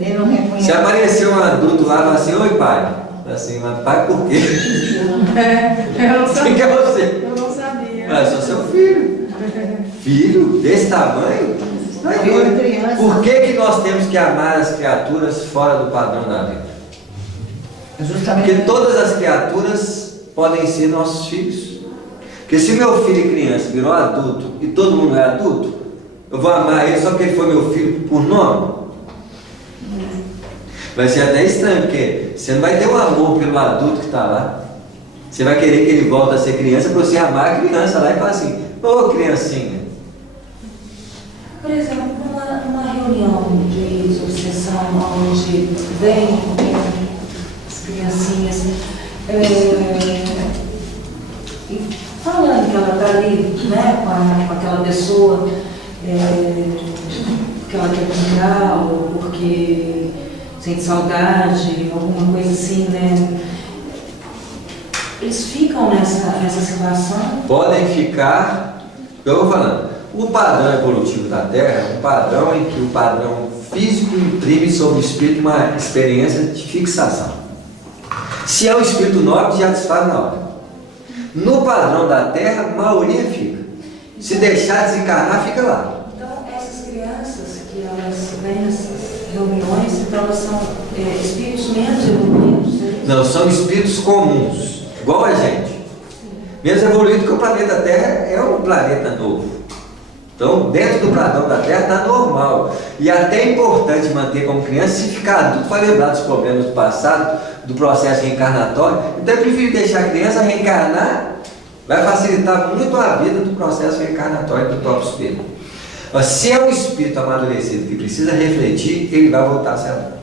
Ele não reconhece. Se aparecer um adulto lá e falar assim, oi pai, assim, mas pai por quê? Eu não Quem sabia. que é você? Eu não sabia. Ah, eu sou seu filho. Filho desse tamanho? Não é Filho doido. criança. Por que nós temos que amar as criaturas fora do padrão da vida? Justamente. Porque todas as criaturas podem ser nossos filhos. Porque se meu filho criança virou adulto e todo mundo é adulto, eu vou amar ele só porque ele foi meu filho por nome? Vai ser até estranho, porque você não vai ter um amor pelo adulto que está lá. Você vai querer que ele volte a ser criança para você amar a criança lá e falar assim, ô criancinha. Por exemplo, uma reunião de sucessão onde vem as criancinhas e falando que ela está ali, né, com aquela pessoa que ela quer brincar ou porque sente saudade, alguma coisa assim, né? Eles ficam nessa situação. Podem ficar, eu vou falando, o padrão evolutivo da Terra é um padrão em que o padrão físico imprime sobre o espírito uma experiência de fixação. Se é um espírito nobre, já desfaz na hora. No padrão da Terra, a maioria fica. Se deixar desencarnar, fica lá. Então, essas crianças que elas vêm nessas reuniões, então elas são espíritos menos evoluídos? Não, são espíritos comuns, igual a gente. Menos evoluído que o planeta Terra é um planeta novo. Então, dentro do padrão da Terra está normal. E até é importante manter como criança, se ficar adulto, vai lembrar dos problemas do passado, do processo reencarnatório. Então, eu prefiro deixar a criança reencarnar, vai facilitar muito a vida do processo reencarnatório do próprio espírito. Mas se é um espírito amadurecido que precisa refletir, ele vai voltar a ser adulto.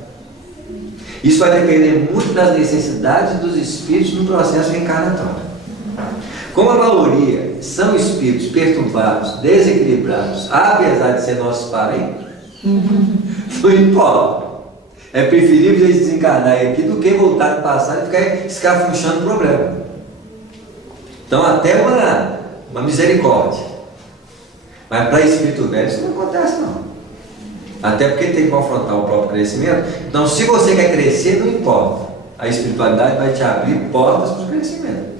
Isso vai depender muito das necessidades dos espíritos no processo reencarnatório. Como a maioria são espíritos perturbados, desequilibrados, apesar de ser nossos parentes, não importa. É preferível eles desencarnarem aqui do que voltar no passado e ficar escafunchando o problema. Então, até uma misericórdia. Mas para espírito velho isso não acontece, não. Até porque tem que confrontar o próprio crescimento. Então, se você quer crescer, não importa. A espiritualidade vai te abrir portas para o crescimento.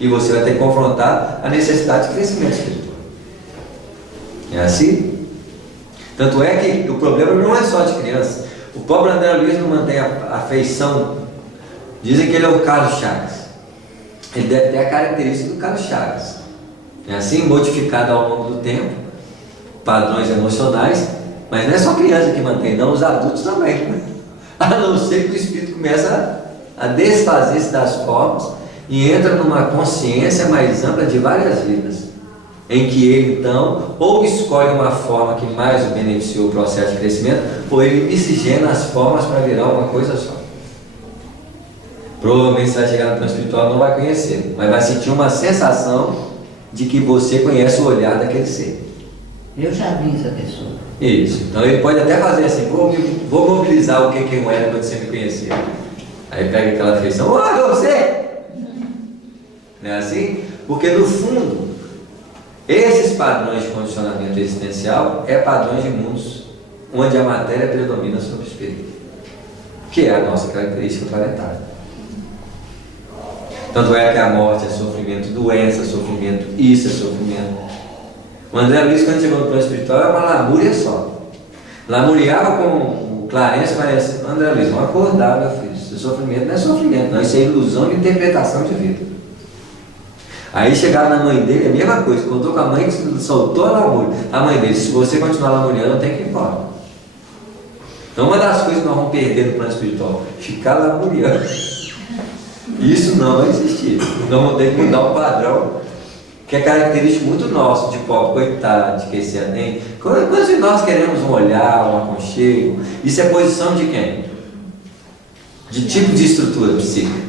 E você vai ter que confrontar a necessidade de crescimento espiritual. É assim? Tanto é que o problema não é só de criança. O próprio André Luiz não mantém a afeição. Dizem que ele é o Carlos Chagas. Ele deve ter a característica do Carlos Chagas. É assim, modificado ao longo do tempo, padrões emocionais, mas não é só criança que mantém, não, os adultos também. A não ser que o espírito começa a desfazer-se das formas e entra numa consciência mais ampla de várias vidas, em que ele então ou escolhe uma forma que mais o beneficiou o processo de crescimento, ou ele miscigena as formas para virar uma coisa só. Provavelmente você vai chegar no plano espiritual e não vai conhecer, mas vai sentir uma sensação de que você conhece o olhar daquele ser. Eu já vi essa pessoa. Isso, então ele pode até fazer assim, vou mobilizar o que eu era quando você me conhecia. Aí pega aquela afeição, olha você! Não é assim? Porque no fundo, esses padrões de condicionamento existencial é padrões de mundos onde a matéria predomina sobre o espírito, que é a nossa característica planetária. Tanto é que a morte é sofrimento, doença é sofrimento, isso é sofrimento. O André Luiz, quando chegou no plano espiritual, era uma lamúria só. Lamuriava com o Clarence, mas André Luiz, vamos acordar, meu filho. Esse sofrimento não é sofrimento, não. Isso é ilusão de interpretação de vida. Aí chegava na mãe dele, a mesma coisa. Contou com a mãe que soltou a lamúria. A mãe dele, se você continuar lamuriando, eu tenho que ir embora. Então, uma das coisas que nós vamos perder no plano espiritual, ficar lamuriando. Isso não vai existir. Nós vamos ter que mudar o padrão, que é característico muito nosso, de pobre, coitado, de quem se atende. Quando nós queremos um olhar, um aconchego, isso é posição de quem? De tipo de estrutura psíquica?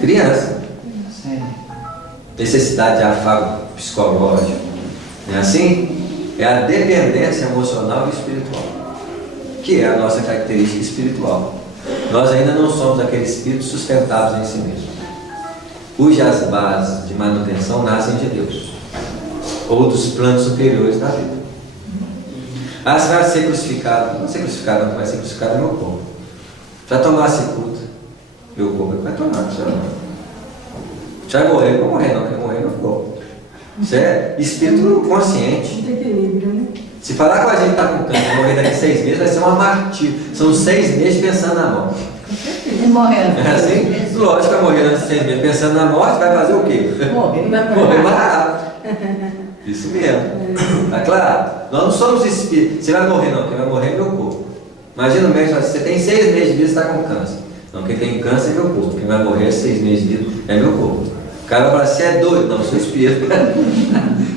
Criança. Necessidade de afago psicológico. Não é assim? É a dependência emocional e espiritual, que é a nossa característica espiritual. Nós ainda não somos aqueles espíritos sustentados em si mesmos, cujas bases de manutenção nascem de Deus, ou dos planos superiores da vida. Ah, você vai ser crucificado. Não vai ser crucificado, não vai ser crucificado no meu corpo. Já tomar a cicuta, meu corpo vai tomar, você não. Você vai morrer, não vai morrer, não quer morrer no corpo. Isso é espírito consciente. Muito equilíbrio, né? Se falar com a gente que está com câncer, vai morrer daqui a 6 meses, vai ser uma martírio. São 6 meses pensando na morte. E morrendo. É assim? Lógico que vai morrer antes de 6 meses pensando na morte, vai fazer o quê? Morrer. Morrer mais rápido. Isso mesmo. Tá claro? Nós não somos espíritos. Você vai morrer não, quem vai morrer é meu corpo. Imagina o médico, você tem 6 meses de vida e está com câncer. Não, quem tem câncer é meu corpo. Quem vai morrer 6 meses de vida é meu corpo. O cara vai falar, você é doido? Não, eu sou espírito.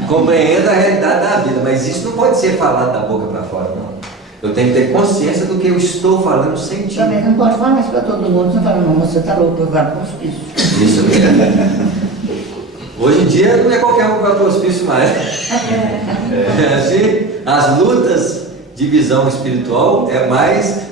Compreenda a realidade da vida, mas isso não pode ser falado da boca para fora, não. Eu tenho que ter consciência do que eu estou falando sentindo. Também não pode falar isso para todo mundo. Você fala, não, você está louco, eu vou para o hospício. Isso mesmo. Hoje em dia não é qualquer um que vai para o hospício mais. É assim, as lutas de visão espiritual é mais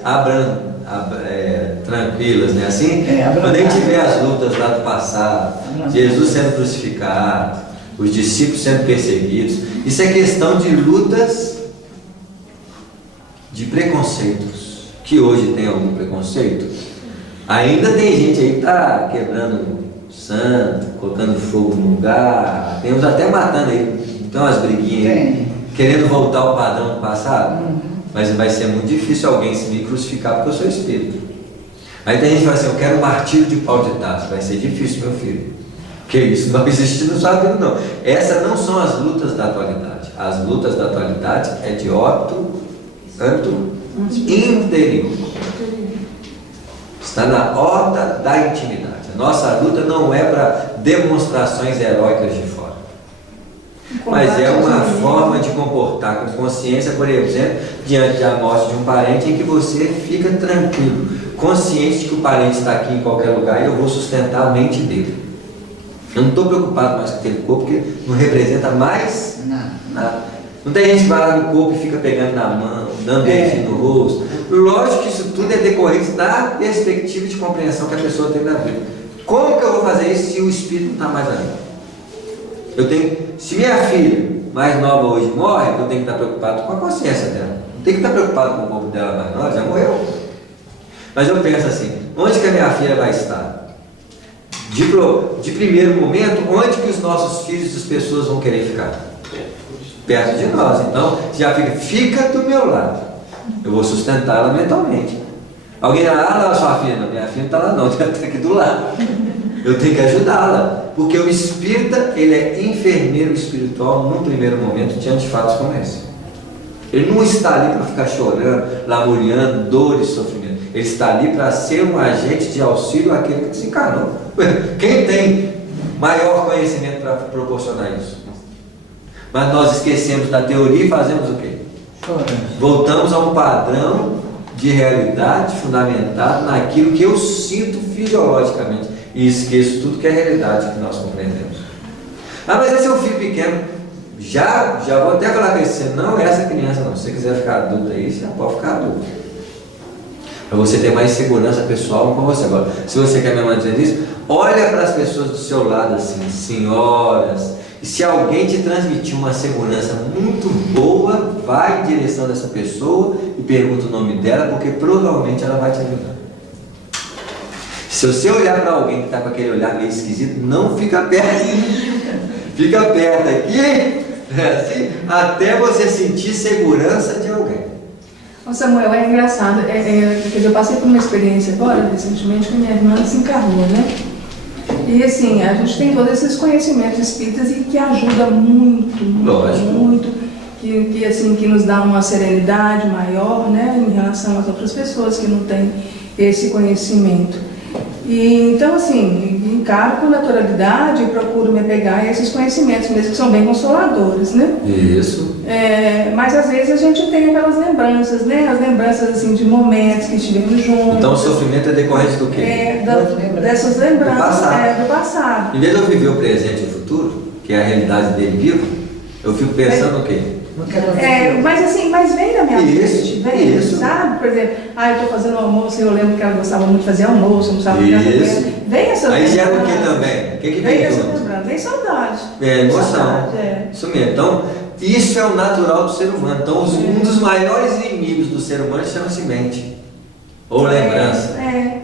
tranquilas, né? Assim, quando a gente vê as lutas lá do passado, Jesus sendo crucificado, os discípulos sendo perseguidos, isso é questão de lutas de preconceitos. Que hoje tem algum preconceito? Ainda tem gente aí que está quebrando santo, colocando fogo no lugar, tem uns até matando aí, então umas briguinhas aí, querendo voltar ao padrão do passado. Mas vai ser muito difícil alguém se me crucificar porque eu sou espírito. Aí tem gente que fala assim, eu quero um martírio de pau de taça. Vai ser difícil, meu filho. Porque isso não existe no sua vida, não. Essas não são as lutas da atualidade. As lutas da atualidade é de âmbito interior. Está na horta da intimidade. A nossa luta não é para demonstrações heróicas de fora. Mas é uma forma de comportar com consciência, por exemplo, diante da morte de um parente, em que você fica tranquilo, consciente de que o parente está aqui em qualquer lugar e eu vou sustentar a mente dele. Eu não estou preocupado mais com aquele corpo, porque não representa mais nada. Não tem gente que vai lá no corpo e fica pegando na mão, dando beijinho no rosto. Lógico que isso tudo é decorrente da perspectiva de compreensão que a pessoa tem da vida. Como que eu vou fazer isso se o espírito não está mais ali? Se minha filha mais nova hoje morre, eu tenho que estar preocupado com a consciência dela. Não tenho que estar preocupado com o corpo dela mais nova, já morreu. Mas eu penso assim, onde que a minha filha vai estar? De primeiro momento, onde que os nossos filhos e as pessoas vão querer ficar? Perto de nós. Então, já fica do meu lado. Eu vou sustentá-la mentalmente. Alguém lá, sua filha? Não, minha filha não está lá não, ela está aqui do lado. Eu tenho que ajudá-la, porque o espírita, ele é enfermeiro espiritual num primeiro momento diante de fatos como esse. Ele não está ali para ficar chorando, lamuriando, dor e sofrimento. Ele está ali para ser um agente de auxílio àquele que desencarnou. Quem tem maior conhecimento para proporcionar isso? Mas nós esquecemos da teoria e fazemos o quê? Voltamos a um padrão de realidade fundamentado naquilo que eu sinto fisiologicamente. E esqueço tudo que é realidade que nós compreendemos. Ah, mas esse é um filho pequeno. Já vou até falar com você, não é essa criança não. Se você quiser ficar adulto aí, você já pode ficar adulto. Para você ter mais segurança pessoal com você. Agora, se você quer me dizer isso, olha para as pessoas do seu lado assim, senhoras. E se alguém te transmitir uma segurança muito boa, vai em direção dessa pessoa e pergunta o nome dela, porque provavelmente ela vai te ajudar. Se você olhar para alguém que está com aquele olhar meio esquisito, não fica perto. Fica perto aqui, assim, até você sentir segurança de alguém. Ô Samuel, é engraçado, quer dizer, eu passei por uma experiência agora, recentemente, que minha irmã se encarnou, né? E assim, a gente tem todos esses conhecimentos espíritas e que ajuda muito, Lógico. muito, que nos dá uma serenidade maior, né, em relação às outras pessoas que não têm esse conhecimento. E então, assim, encaro com naturalidade e procuro me apegar a esses conhecimentos, mesmo que são bem consoladores, né? Isso. Mas às vezes a gente tem aquelas lembranças, né? As lembranças assim, de momentos que estivemos juntos. Então o sofrimento é decorrente do quê? Dessas lembranças Do passado. do passado. Em vez de eu viver o presente e o futuro, que é a realidade dele viva, eu fico pensando o quê? Mas vem da minha Isso, mente, isso. sabe? Por exemplo, eu estou fazendo almoço e eu lembro que ela gostava muito de fazer almoço, não sabe Isso. Vem essa Aí gera o que também? O que vem vem essa junto? lembrança, vem saudade. Emoção. Saudade, Isso mesmo. Então, isso é o natural do ser humano. Então, um dos maiores inimigos do ser humano chama-se mente. Ou lembrança. Né?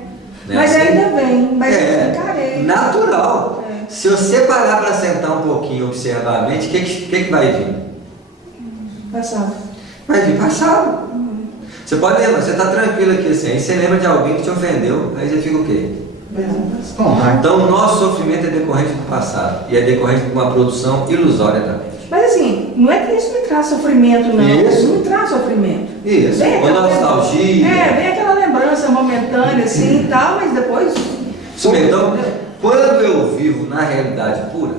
Mas Assim? ainda vem, mas eu encarei. Natural. Se você parar para sentar um pouquinho e observar a mente, o que vai vir? Passado. Vai vir passado. Você pode lembrar, você está tranquilo aqui assim, aí você lembra de alguém que te ofendeu, aí você fica o quê? Então o nosso sofrimento é decorrente do passado e é decorrente de uma produção ilusória da mente. Mas assim, não é que isso me traz sofrimento, não. Isso. Não me traz sofrimento. Isso, Vem ou aquela nostalgia. vem aquela lembrança momentânea assim e tal, mas depois. Isso mesmo. Então, quando eu vivo na realidade pura,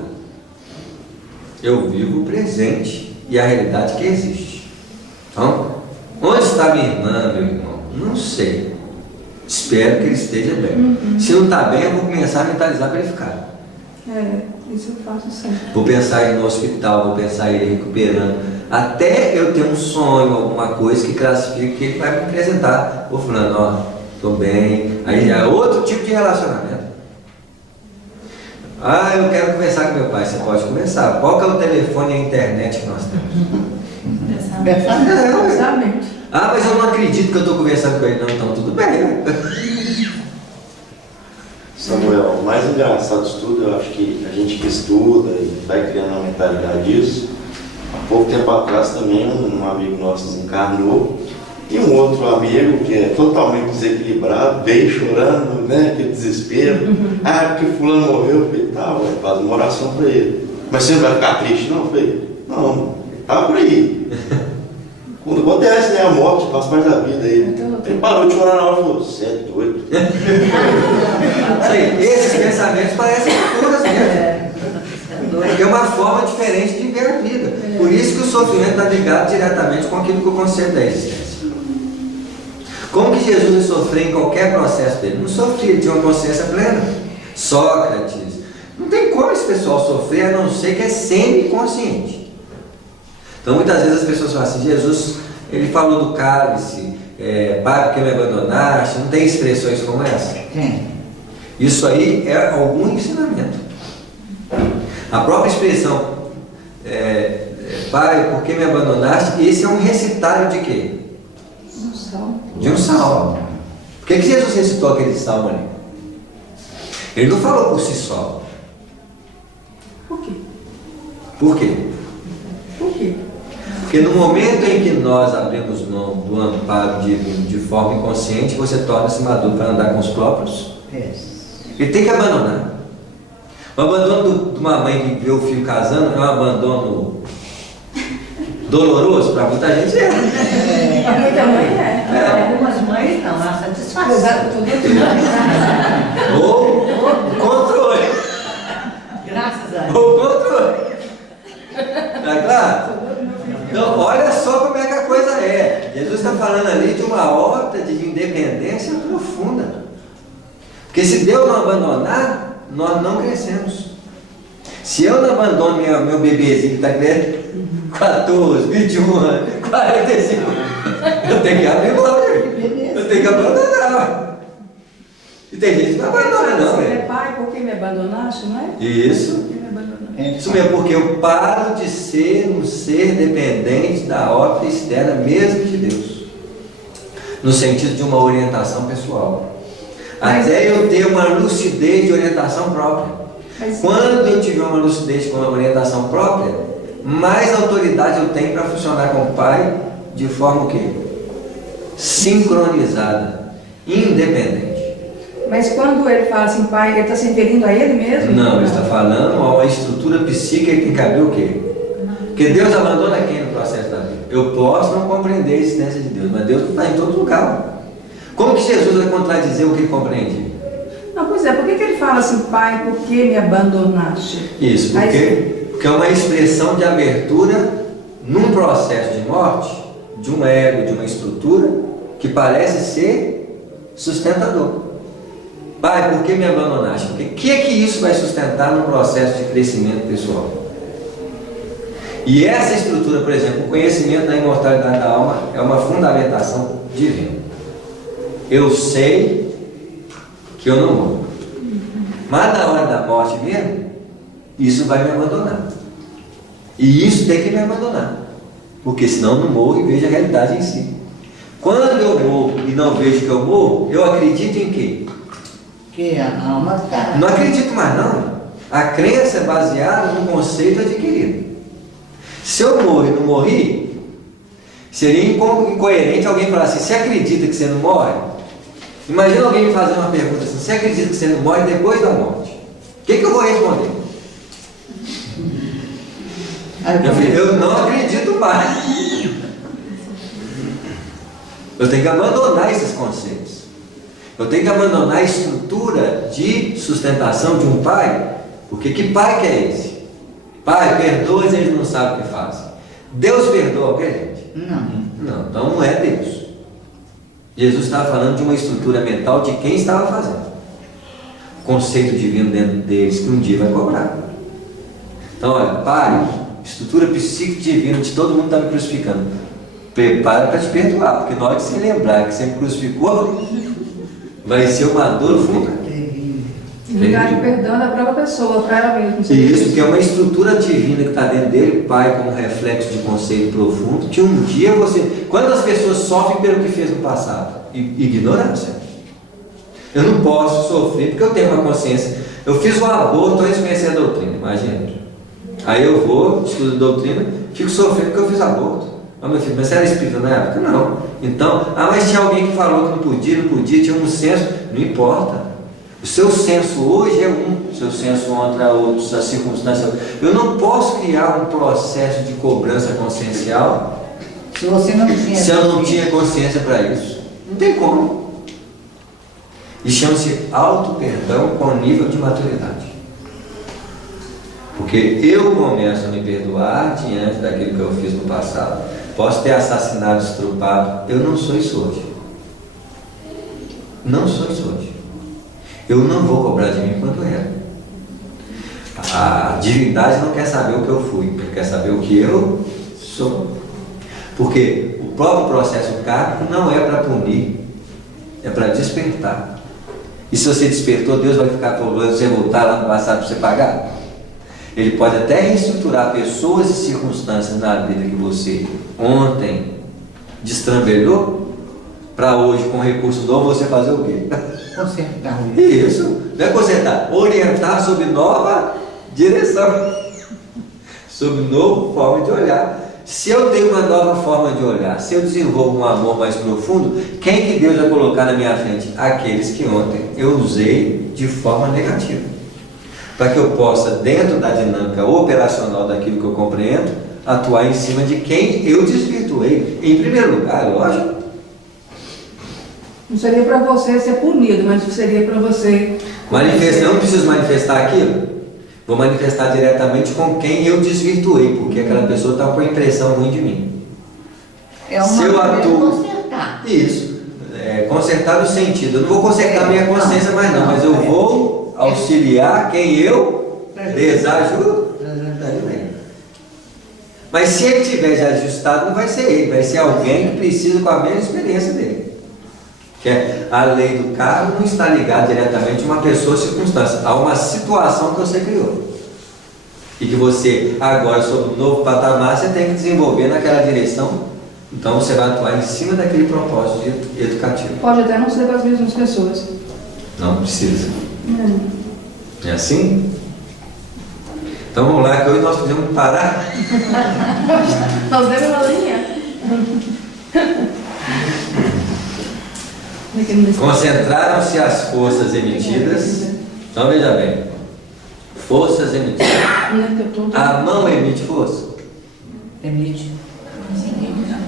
eu vivo o presente e a realidade que existe. Então, onde está minha irmã, meu irmão? Não sei. Espero que ele esteja bem. Se não está bem, eu vou começar a mentalizar para ele ficar. Isso eu faço sempre. Vou pensar em ir no hospital, vou pensar em ele recuperando. Até eu ter um sonho, alguma coisa que classifique que ele vai me apresentar. Vou falando, ó, estou bem. Aí já é outro tipo de relacionamento. Eu quero conversar com meu pai. Você pode conversar. Qual que é o telefone e a internet que nós temos? Exatamente. Mas eu não acredito que eu estou conversando com ele. Não, então tudo bem. Samuel, o mais engraçado disso tudo, eu acho que a gente que estuda e vai criando uma mentalidade disso. Há pouco tempo atrás também um amigo nosso desencarnou e um outro amigo que é totalmente desequilibrado veio chorando, né, aquele desespero. Porque fulano morreu, eu falei, faz uma oração para ele. Mas você não vai ficar triste não? Eu falei, não, ele tá por aí. Quando acontece, né, a morte faz parte da vida aí. Ele parou de chorar na hora e falou, você é doido. Isso aí, esses pensamentos parecem curas mesmo. É uma forma diferente de ver a vida. Por isso que o sofrimento está ligado diretamente com aquilo que eu concebo da existência. Como que Jesus ia sofrer em qualquer processo dele? Não sofria, ele tinha uma consciência plena. Sócrates. Não tem como esse pessoal sofrer, a não ser que é semi-consciente. Então muitas vezes as pessoas falam assim, Jesus, ele falou do cálice, Pai, porque me abandonaste, não tem expressões como essa? Tem. Isso aí é algum ensinamento. A própria expressão, Pai, por que me abandonaste? Esse é um recitário de quê? Um salmo. De um salmo. Por que Jesus recitou aquele salmo ali? Ele não falou por si só. Por quê? Por quê? Por quê? Porque no momento em que nós abrimos mão do amparo divino de forma inconsciente, você torna-se maduro para andar com os próprios. Ele tem que abandonar. O abandono de uma mãe que vê o filho casando é um abandono doloroso para muita gente. Para muita mãe Algumas mães não, a satisfação. Ou controle. Graças a Deus. Ou controle. Tá claro? Então, olha só como é que a coisa é. Jesus está falando ali de uma horta de independência profunda. Porque se Deus não abandonar, nós não crescemos. Se eu não abandono meu bebezinho que está crescendo 14, 21 anos, 45 anos, eu tenho que abrir mão, eu tenho que abandonar. E tem gente que não abandona, não. Pai, por que me abandonaste, não é? Isso. Por que me abandonaste? Isso mesmo, porque eu paro de ser um ser dependente da órbita externa, mesmo de Deus, no sentido de uma orientação pessoal. Até eu ter uma lucidez de orientação própria. Mas- Quando eu tiver uma lucidez com uma orientação própria, mais autoridade eu tenho para funcionar com o Pai de forma o quê? Sincronizada, independente. Mas quando ele fala assim, pai, ele está se referindo a ele mesmo? Não, ele está falando a uma estrutura psíquica que tem que caber o quê? Porque Deus abandona quem no processo da vida? Eu posso não compreender a existência de Deus, mas Deus está em todo lugar. Como que Jesus vai contradizer o que ele compreende? Não, pois é, por que ele fala assim, pai, por que me abandonaste? Isso, porque é uma expressão de abertura num processo de morte, de um ego, de uma estrutura que parece ser sustentador. Pai, por que me abandonaste? Porque o que é que isso vai sustentar no processo de crescimento pessoal? E essa estrutura, por exemplo, o conhecimento da imortalidade da alma é uma fundamentação divina. Eu sei que eu não morro. Mas na hora da morte mesmo, isso vai me abandonar. E isso tem que me abandonar. Porque senão eu não morro e vejo a realidade em si. Quando eu morro e não vejo que eu morro, eu acredito em quê? Que a alma está. Não acredito mais não. A crença é baseada no conceito adquirido. Se eu morro e não morri, seria incoerente alguém falar assim, você acredita que você não morre? Imagina alguém me fazer uma pergunta assim, você acredita que você não morre depois da morte? O que eu vou responder? Meu filho, eu não acredito mais. Eu tenho que abandonar esses conceitos. Eu tenho que abandonar a estrutura de sustentação de um pai, porque que pai que é esse? Pai, perdoa, eles não sabem o que fazem. Deus perdoa alguém, gente? Não, então não é Deus. Jesus estava falando de uma estrutura mental de quem estava fazendo. O conceito divino dentro deles que um dia vai cobrar. Então, olha, pai, estrutura psíquica divina de todo mundo está me crucificando. Prepara para te perdoar, porque na hora que você lembrar que você me crucificou, vai ser uma dor funda. Em lugar de perdão da própria pessoa, para ela mesma. Isso, que é uma estrutura divina que está dentro dele, pai, como reflexo de conceito profundo, que um dia você... Quantas pessoas sofrem pelo que fez no passado? Ignorância. Eu não posso sofrer porque eu tenho uma consciência. Eu fiz um aborto antes de conhecer a doutrina, imagina. Aí eu vou, estudo a doutrina, fico sofrendo porque eu fiz aborto. Meu filho, mas você era espírita na época? Não. Então, mas tinha alguém que falou que não podia, tinha um senso, não importa. O seu senso hoje é um, o seu senso ontem é outro, a circunstância é outra. Eu não posso criar um processo de cobrança consciencial se você não tinha. Se eu não tinha consciência para isso. Não tem como. E chama-se auto-perdão com nível de maturidade. Porque eu começo a me perdoar diante daquilo que eu fiz no passado. Posso ter assassinado, estrupado. Eu não sou isso hoje. Não sou isso hoje. Eu não vou cobrar de mim quanto era. A divindade não quer saber o que eu fui, ele quer saber o que eu sou. Porque o próprio processo kármico não é para punir, é para despertar. E se você despertou, Deus vai ficar cobrando você voltar lá no passado para você pagar? Ele pode até reestruturar pessoas e circunstâncias na vida que você ontem destrambelhou, para hoje, com recurso novo, você fazer o quê? Consertar. Isso, não é consertar, orientar sob nova direção, sob nova forma de olhar. Se eu tenho uma nova forma de olhar, se eu desenvolvo um amor mais profundo, quem que Deus vai colocar na minha frente? Aqueles que ontem eu usei de forma negativa. Para que eu possa, dentro da dinâmica operacional daquilo que eu compreendo, atuar em cima de quem eu desvirtuei. Em primeiro lugar, lógico. Não seria para você ser punido, mas seria para você... Eu não preciso manifestar aquilo. Vou manifestar diretamente com quem eu desvirtuei, porque aquela pessoa está com a impressão ruim de mim. É uma Se eu maneira de atuo... consertar. Isso. Consertar no sentido. Eu não vou consertar minha consciência mais não, mas eu vou auxiliar quem eu desajudo. Mas se ele tiver já ajustado, não vai ser ele, vai ser alguém que precisa com a mesma experiência dele. Que é a lei do karma não está ligada diretamente a uma pessoa ou circunstância, a uma situação que você criou. E que você, agora, sob um novo patamar, você tem que desenvolver naquela direção. Então você vai atuar em cima daquele propósito educativo. Pode até não ser com as mesmas pessoas. Não precisa. É assim? Então vamos lá, que hoje nós podemos parar. Nós demos uma linha. Concentraram-se as forças emitidas. Então veja bem. Forças emitidas. A mão emite força? Emite.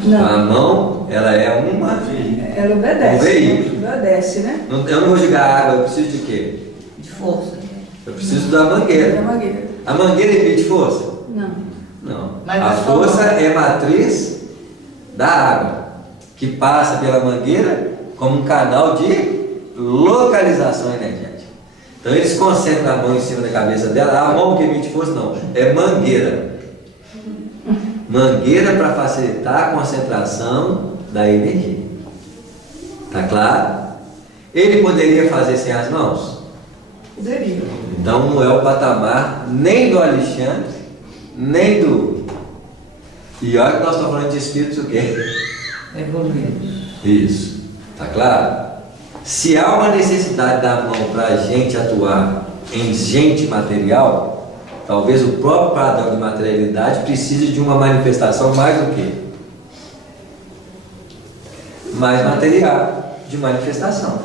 Não. A mão, ela é uma... Ela obedece. Um veículo. Obedece, né? Eu não vou jogar água, eu preciso de quê? De força. Eu preciso da mangueira. Da mangueira. A mangueira emite força? Não. Não. Mas A é só força uma. é matriz da água, que passa pela mangueira como um canal de localização energética. Então eles concentram a mão em cima da cabeça dela. A mão que emite força não, é mangueira. Mangueira para facilitar a concentração da energia. Tá claro? Ele poderia fazer sem as mãos? Poderia. Então não é o patamar nem do Alexandre, nem do... E olha que nós estamos falando de espíritos o quê? Evoluídos. Isso. Tá claro? Se há uma necessidade da mão para a gente atuar em gente material, talvez o próprio padrão de materialidade precise de uma manifestação mais do que? Mais material de manifestação.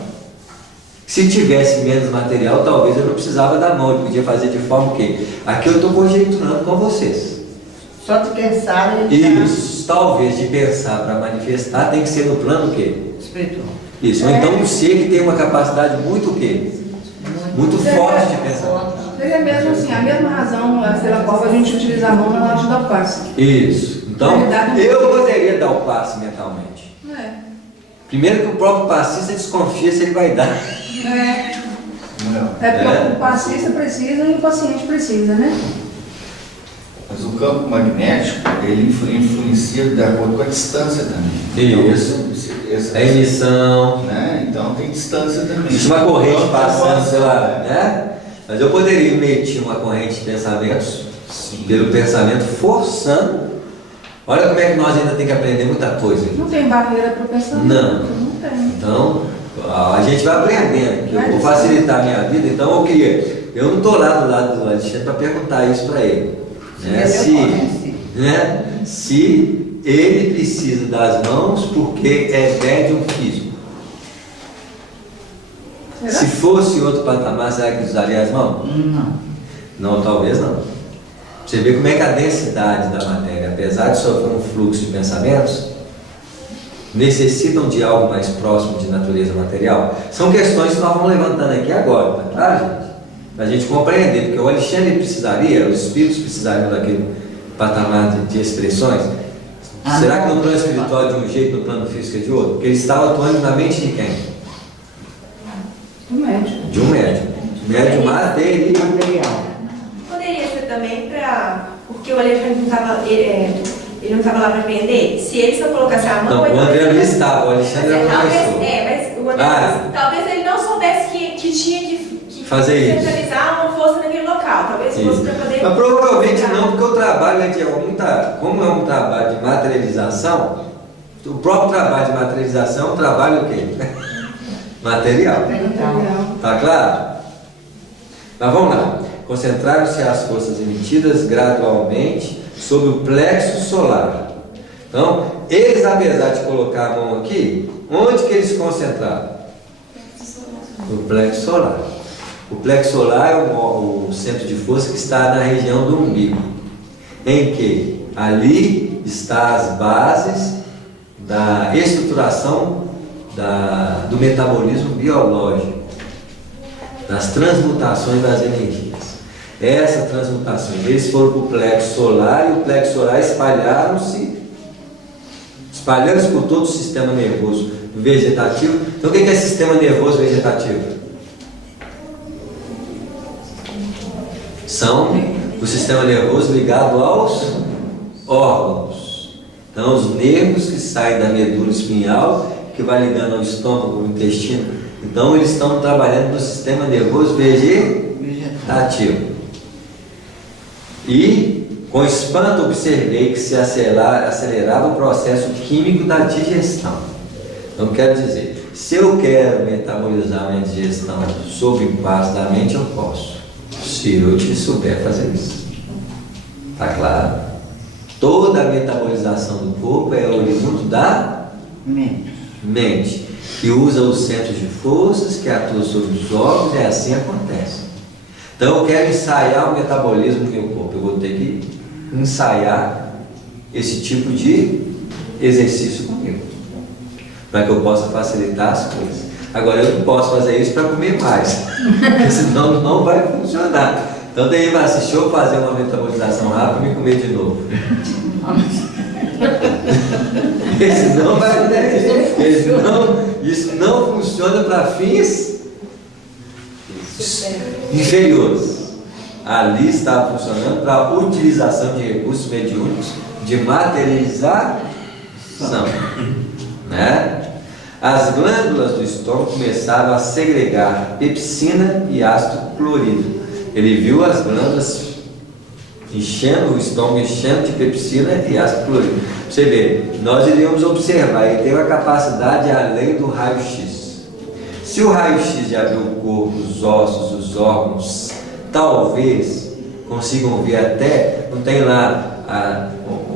Se tivesse menos material, talvez eu não precisava da mão, eu podia fazer de forma que aqui eu estou conjecturando com vocês. Só de pensar ele Isso, talvez de pensar para manifestar tem que ser no plano o quê? espiritual. Isso, ou então um ser que tem uma capacidade muito o quê? Muito forte de pensar. Seria mesmo assim, a mesma razão pela qual a gente utiliza a mão na hora de dar o passe. Isso. Então, eu poderia dar o passe mentalmente. Primeiro que o próprio passista desconfia se ele vai dar. É porque o passista precisa e o paciente precisa, né? Mas o campo magnético, ele influencia de acordo com a distância também. Isso. Essa, A emissão. né? Então tem distância também. Existe uma corrente Então, passando pela... Né? Mas eu poderia emitir uma corrente de pensamentos pelo pensamento forçando. Olha como é que nós ainda temos que aprender muita coisa. Não tem barreira para o pensamento. Não. tem. Então, a gente vai aprendendo. Eu vou facilitar a minha vida. Então, eu não estou lá do lado do Alexandre para perguntar isso para ele. Né? Se ele precisa das mãos porque é médium físico. Será? Se fosse outro patamar, será que usaria as mãos? Não. Não, talvez não. Você vê como é que a densidade da matéria, apesar de sofrer um fluxo de pensamentos, necessitam de algo mais próximo de natureza material. São questões que nós vamos levantando aqui agora, tá claro, gente? Para a gente compreender, porque o Alexandre precisaria, os espíritos precisariam daquele patamar de expressões. Será que no plano espiritual é de um jeito, no plano físico é de outro? Porque ele estava atuando na mente de quem? Do médico. De um médium. Médium material. Poderia ser também para... Porque o Alexandre não estava... ele não estava lá para aprender. Se ele só colocasse a mão... Não, o André não estava, o Alexandre era professor. Mas o André... Talvez ele não soubesse que tinha que fazer isso. centralizar uma força naquele local. Talvez fosse para poder... Mas provavelmente não, porque o trabalho como é um trabalho de materialização, o próprio trabalho de materialização é um trabalho o quê? Material. Tá claro? Mas vamos lá. Concentraram-se as forças emitidas gradualmente sobre o plexo solar. Então, eles, apesar de colocar a mão aqui, onde que eles se concentraram? No plexo solar. O plexo solar é o centro de força que está na região do umbigo, em que ali está as bases da estruturação do metabolismo biológico, das transmutações das energias. Essa transmutação, eles foram para o plexo solar e o plexo solar espalharam-se por todo o sistema nervoso vegetativo. Então o que é sistema nervoso vegetativo? São o sistema nervoso ligado aos órgãos. Então os nervos que saem da medula espinhal, que vai ligando ao estômago, ao intestino. Então eles estão trabalhando no sistema nervoso vegetativo. E com espanto observei que se acelerava o processo químico da digestão. Então quero dizer, Se eu quero metabolizar minha digestão sob o impacto da mente, eu posso. Se eu te souber fazer isso. Tá claro? Toda a metabolização do corpo é oriundo da mente, que usa os centros de forças, que atua sobre os órgãos, e assim acontece. Então eu quero ensaiar o metabolismo do meu corpo, eu vou ter que ensaiar esse tipo de exercício comigo, para que eu possa facilitar as coisas. Agora eu não posso fazer isso para comer mais, senão não vai funcionar. Então daí vai assistir eu fazer uma metabolização rápida e me comer de novo. Esse não vai acontecer. Isso não funciona para fins inferiores. Ali está funcionando para a utilização de recursos mediúnicos de materialização, né? As glândulas do estômago começaram a segregar pepsina e ácido clorídrico. Ele viu as glândulas enchendo o estômago, enchendo de pepsina e ácido clorídrico. Você vê, nós iríamos observar, ele tem uma capacidade além do raio-x. Se o raio-x já viu o corpo, os ossos, os órgãos, talvez consigam ver até, não tem lá,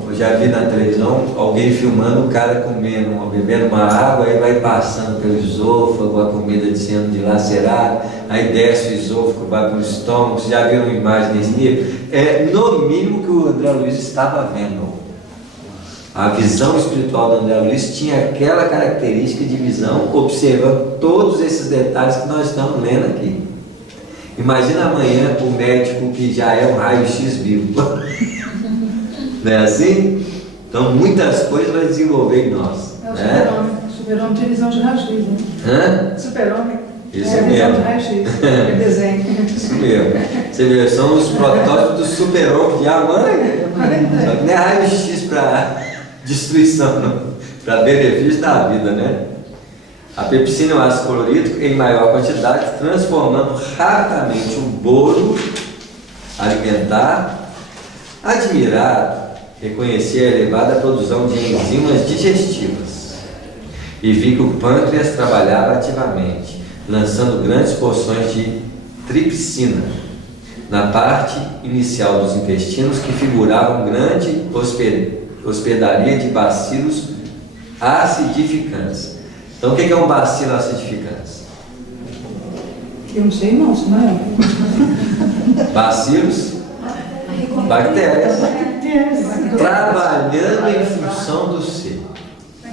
eu já vi na televisão alguém filmando o cara comendo, bebendo uma água, aí vai passando pelo esôfago, a comida sendo dilacerada, aí desce o esôfago, vai para o estômago. Vocês já viram uma imagem desse nível? É no mínimo que o André Luiz estava vendo. A visão espiritual do André Luiz tinha aquela característica de visão, observando todos esses detalhes que nós estamos lendo aqui. Imagina amanhã o médico que já é um raio-x vivo. Não é assim? Então muitas coisas vai desenvolver em nós. É o né? super-homem. Super-homem tem visão de raio-x, né? Hã? Super-homem. Isso é a visão mesmo. de raio-x. É desenho. Isso mesmo. Você vê, são os protótipos do super-homem de mãe. Só que não é raio-x para destruição, não. Para benefício da vida, né? A pepsina e o ácido clorídrico em maior quantidade, transformando rapidamente o bolo alimentar. Admirado, reconheci a elevada produção de enzimas digestivas e vi que o pâncreas trabalhava ativamente, lançando grandes porções de tripsina na parte inicial dos intestinos, que figuravam grande hospedaria de bacilos acidificantes. Então o que é um bacilo acidificante? Eu não sei não, isso não é. Bacilos, bactérias, trabalhando em função do ser.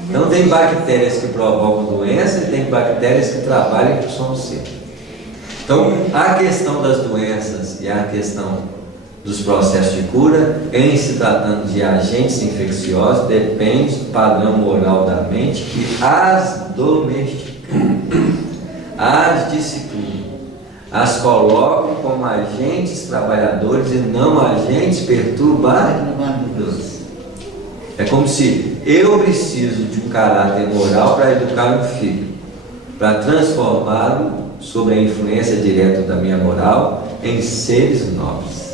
Então tem bactérias que provocam doença e tem bactérias que trabalham em função do ser. Então a questão das doenças e a questão dos processos de cura, em se tratando de agentes infecciosos, depende do padrão moral da mente que as domestica, as disciplina, as colocam como agentes trabalhadores e não agentes perturbadores. É como se eu preciso de um caráter moral para educar um filho, para transformá-lo sob a influência direta da minha moral em seres nobres.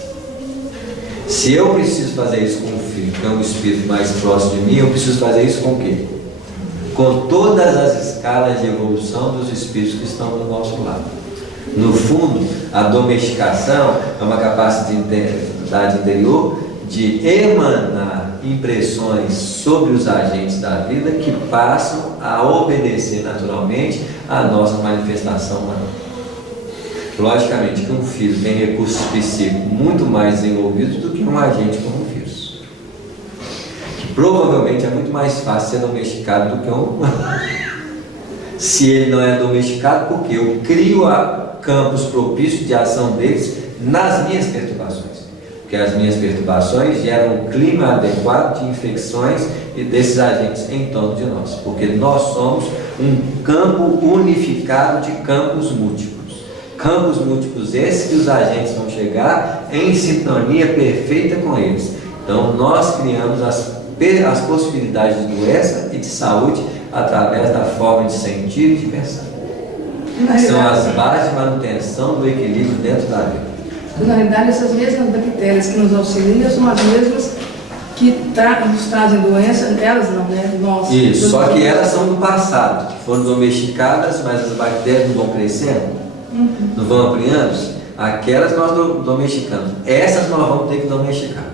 Se eu preciso fazer isso com um filho, que é um espírito mais próximo de mim, eu preciso fazer isso com o quê? Com todas as escalas de evolução dos espíritos que estão do nosso lado. No fundo, a domesticação é uma capacidade interior de emanar impressões sobre os agentes da vida que passam a obedecer naturalmente à nossa manifestação humana. Logicamente que um filho tem recursos psíquicos muito mais desenvolvidos do que um agente como um vírus. Que provavelmente é muito mais fácil ser domesticado do que um... Se ele não é domesticado, porque eu crio campos propícios de ação deles nas minhas perturbações. Porque as minhas perturbações geram um clima adequado de infecções e desses agentes em torno de nós. Porque nós somos um campo unificado de campos múltiplos. Campos múltiplos esses que os agentes vão chegar em sintonia perfeita com eles. Então nós criamos as possibilidades de doença e de saúde através da forma de sentir e de pensar. São as bases de manutenção do equilíbrio dentro da vida. Na realidade, essas mesmas bactérias que nos auxiliam são as mesmas nos trazem doença, elas não, né? Nós. Isso, só que elas são do passado, que foram domesticadas, mas as bactérias não vão crescendo, não vão ampliando. Aquelas nós domesticamos, essas nós vamos ter que domesticar.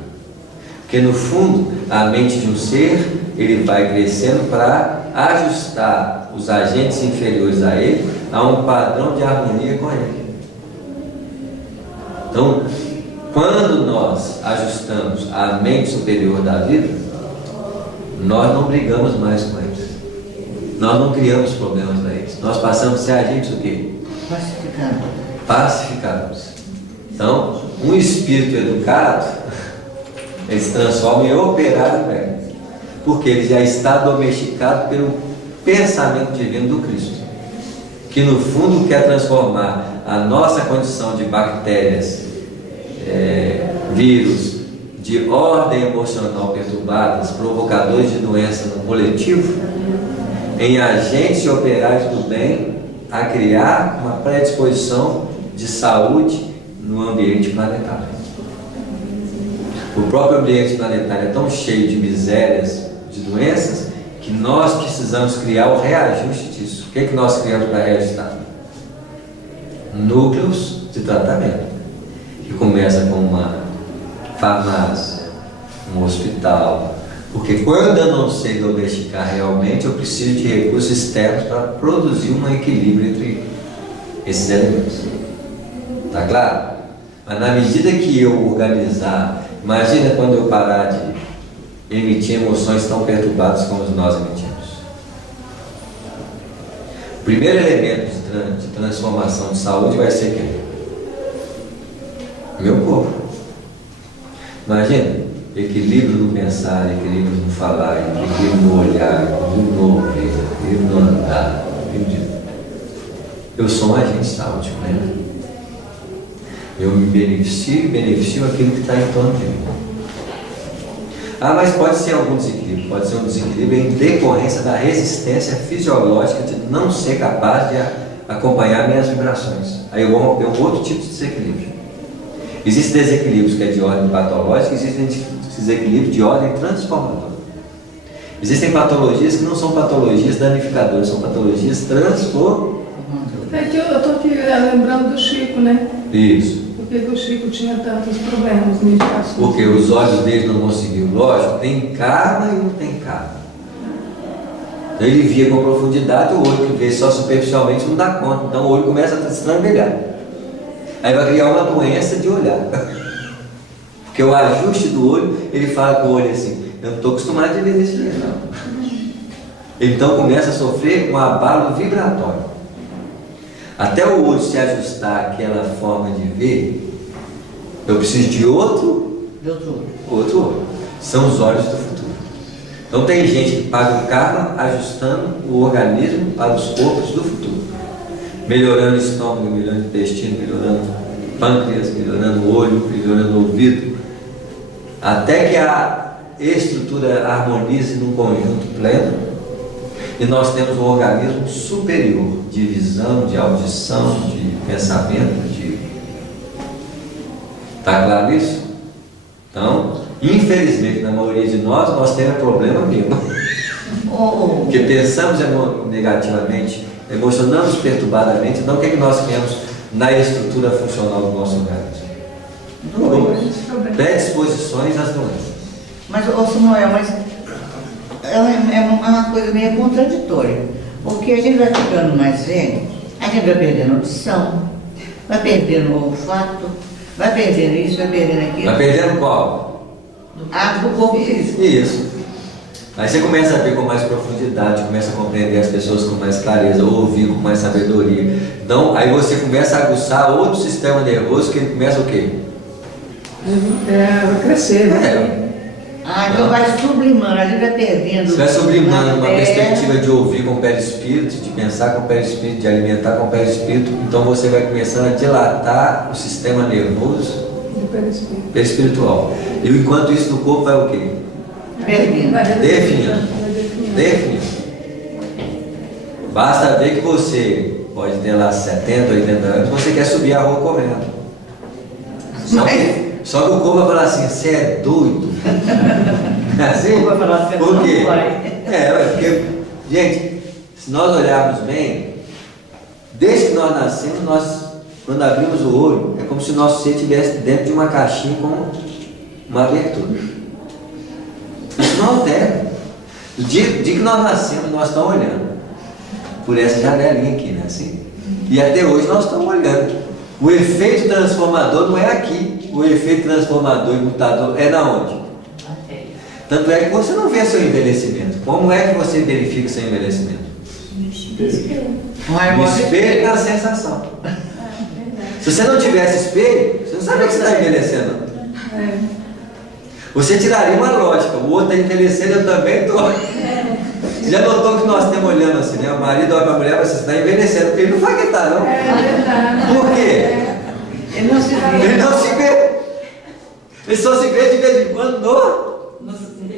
Porque no fundo, a mente de um ser, ele vai crescendo para ajustar os agentes inferiores a ele a um padrão de harmonia com ele. Então, quando nós ajustamos a mente superior da vida, nós não brigamos mais com eles. Nós não criamos problemas para eles. Nós passamos a ser agentes o quê? Pacificadores. Então, um espírito educado, ele se transforma em operário velho, porque ele já está domesticado pelo pensamento divino do Cristo, que no fundo quer transformar a nossa condição de bactérias, vírus, de ordem emocional perturbadas, provocadores de doença no coletivo, em agentes e operários do bem, a criar uma predisposição de saúde no ambiente planetário. O próprio ambiente planetário é tão cheio de misérias, de doenças, que nós precisamos criar o reajuste disso. O que é que nós criamos para reajustar? Núcleos de tratamento, que começa com uma farmácia, um hospital, porque quando eu não sei domesticar realmente, eu preciso de recursos externos para produzir um equilíbrio entre esses elementos. Tá claro? Mas na medida que eu organizar, imagina quando eu parar de emitir emoções tão perturbadas como nós emitimos. O primeiro elemento de transformação de saúde vai ser quem? Meu corpo. Imagina, equilíbrio no pensar, equilíbrio no falar, equilíbrio no olhar, equilíbrio no ouvir, equilíbrio no andar. Eu sou um agente de saúde, né? Eu me beneficio aquilo que está em torno de mim. Ah, mas pode ser algum desequilíbrio, pode ser um desequilíbrio em decorrência da resistência fisiológica de não ser capaz de acompanhar minhas vibrações. Aí eu vou ter um outro tipo de desequilíbrio. Existem desequilíbrios que é de ordem patológica, existem desequilíbrios de ordem transformadora. Existem patologias que não são patologias danificadoras, são patologias transformadoras. É que eu estou aqui lembrando do Chico, né? Isso. Por que o Chico tinha tantos problemas, medicações? Porque os olhos dele não conseguiam. Lógico, tem karma e não tem karma. Então ele via com profundidade, o olho que vê só superficialmente não dá conta. Então o olho começa a se estrambelhar. Aí vai criar uma doença de olhar. Porque o ajuste do olho, ele fala com o olho assim, eu não estou acostumado a ver desse jeito, não. Então começa a sofrer um abalo vibratório. Até o olho se ajustar àquela forma de ver, eu preciso de outro olho. São os olhos do futuro. Então tem gente que paga o karma ajustando o organismo para os corpos do futuro. Melhorando o estômago, melhorando o intestino, melhorando o pâncreas, melhorando o olho, melhorando o ouvido. Até que a estrutura harmonize num conjunto pleno. E nós temos um organismo superior de visão, de audição, de pensamento, Está claro isso? Então, infelizmente, na maioria de nós temos problema mesmo. Porque pensamos negativamente, emocionamos perturbadamente, então o que nós temos na estrutura funcional do nosso organismo? Predisposições às doenças. Mas, Samuel, é uma coisa meio contraditória, porque a gente vai ficando mais velho, a gente vai perdendo audição, vai perdendo o olfato, vai perdendo isso, vai perdendo aquilo. Vai perdendo qual? Do corpo físico. Isso. Aí você começa a ver com mais profundidade, começa a compreender as pessoas com mais clareza, ouvir com mais sabedoria. Então, aí você começa a aguçar outro sistema nervoso que ele começa o quê? Vai crescer, né? Então vai sublimando, a gente vai perdendo. Você vai sublimando uma perspectiva de ouvir com o perispírito, de pensar com o perispírito, de alimentar com o perispírito. Então você vai começando a dilatar o sistema nervoso perispiritual. E enquanto isso no corpo vai o quê? Definindo. Basta ver que você pode ter lá 70, 80 anos, você quer subir a rua correndo. Só que o corpo vai falar assim, você é doido. É assim? Vai falar assim, Por quê? não vai. Porque, gente, se nós olharmos bem, desde que nós nascemos, quando abrimos o olho, é como se o nosso ser estivesse dentro de uma caixinha com uma abertura. Isso não altera. O dia que nós nascemos, nós estamos olhando por essa janelinha aqui, né? Assim. E até hoje nós estamos olhando. O efeito transformador não é aqui. O efeito transformador e mutador é na onde? Tanto é que você não vê seu envelhecimento. Como é que você verifica seu envelhecimento? No espelho e na sensação. Se você não tivesse espelho, você não sabia que você está envelhecendo. Você tiraria uma lógica. O outro está envelhecendo, eu também estou. Você já notou que nós estamos olhando assim, né? O marido olha para a mulher e fala, você está envelhecendo, porque ele não vai quitar, não. É verdade. Por quê? Ele não se vê. Ele não se vê. Ele só se vê de vez em quando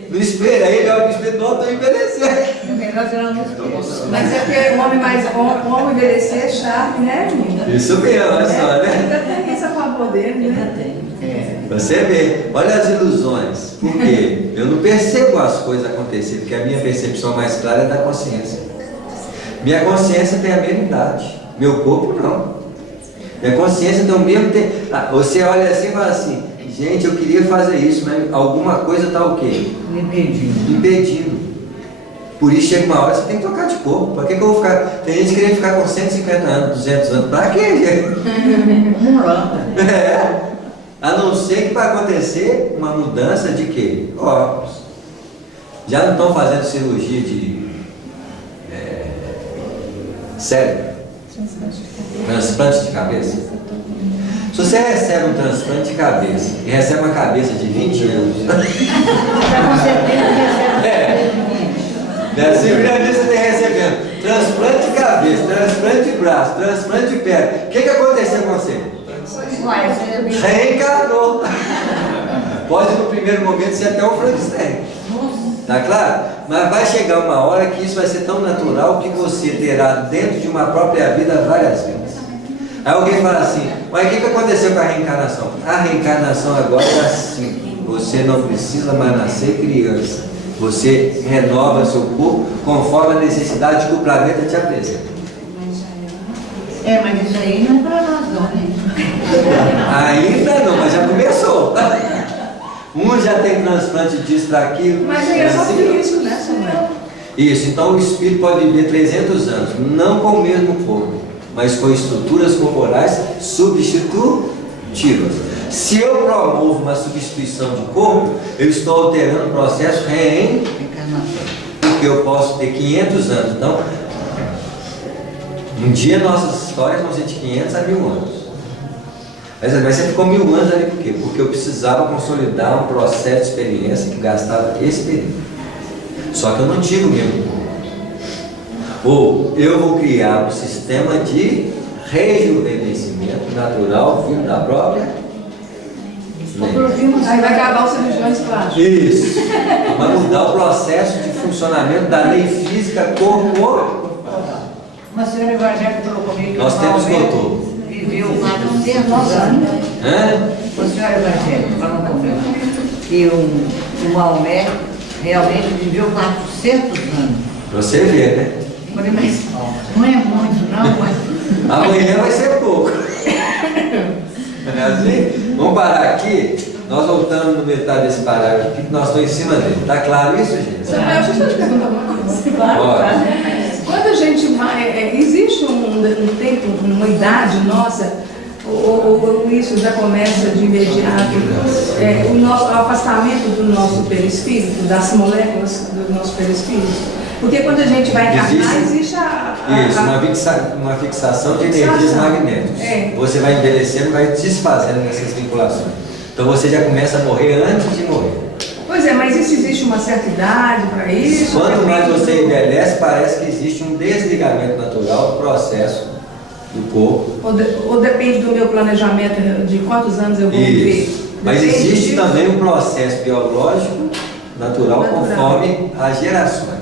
no espelho. Aí ele olha no espelho, não, estou envelhecendo. É melhor tirar no espelho. Mas é porque o homem envelhecer é chato, né, menina? Isso mesmo, olha só, né? Ainda tem isso a favor dele, né? Você vê, olha as ilusões. Por quê? Eu não percebo as coisas acontecerem, porque a minha percepção mais clara é da consciência. Minha consciência tem a mesma idade, meu corpo não. Minha consciência tem o mesmo tempo. Você olha assim e fala assim, gente, eu queria fazer isso, mas alguma coisa está o quê? Impedindo. Por isso chega uma hora você tem que trocar de corpo. Para que eu vou ficar? Tem gente querendo ficar com 150 anos, 200 anos. Para quê, gente? A não ser que vai acontecer uma mudança de quê? Órgãos. Já não estão fazendo cirurgia de cérebro? Transplante de cabeça? Se você recebe um transplante de cabeça e recebe uma cabeça de 20 anos, Com certeza recebe. assim, primeira vez você tem recebendo transplante de cabeça, transplante de braço, transplante de perna. O que aconteceu com você? Reencarnou. Pode no primeiro momento ser até um Frankenstein. Tá claro? Mas vai chegar uma hora que isso vai ser tão natural que você terá dentro de uma própria vida várias vidas. Aí alguém fala assim, mas o que aconteceu com a reencarnação? A reencarnação agora é assim. Você não precisa mais nascer criança. Você renova seu corpo conforme a necessidade que o planeta te apresenta. Mas isso aí não é para nós não, né? Ainda não, mas já começou. Um já tem transplante disso para aquilo. Mas aí é só físico, né, Samuel? Isso, então o espírito pode viver 300 anos, não com o mesmo corpo, mas com estruturas corporais substitutivas. Se eu promovo uma substituição de corpo, eu estou alterando o processo reencarnatório. Porque eu posso ter 500 anos. Então, um dia nossas histórias vão ser de 500 a 1000 anos. Mas você ficou 1000 anos ali por quê? Porque eu precisava consolidar um processo de experiência que gastava esse período. Só que eu não tive o mesmo corpo. Ou eu vou criar um sistema de rejuvenescimento natural vindo da própria. Aí vai acabar os cirurgiões plásticos. Isso. Vai mudar o processo de funcionamento da lei física corporal. Uma senhora evangélica falou comigo que Nós temos doutor. Viveu 400 anos. Uma senhora evangélica falou comigo que o Maomé realmente viveu 400 anos. Você vê, né? Eu falei, mas não é muito, não, mas... Amanhã vai ser pouco. Não é assim? Vamos parar aqui. Nós voltamos no metade desse parágrafo aqui, que nós estamos em cima dele. Está claro isso, gente? Samuel, deixa eu te perguntar uma coisa. Claro. Quando a gente vai, existe um tempo, uma idade nossa, ou isso já começa de imediato, o afastamento do nosso perispírito, das moléculas do nosso perispírito? Porque quando a gente vai encarnar, existe uma fixação de energias magnéticas. Você vai envelhecendo, vai desfazendo dessas vinculações. Então você já começa a morrer antes de morrer. Pois é, mas isso existe uma certa idade para isso? Quanto mais você envelhece, parece que existe um desligamento natural do processo do corpo. Ou depende do meu planejamento de quantos anos eu vou viver? Mas existe também um processo biológico natural conforme as gerações.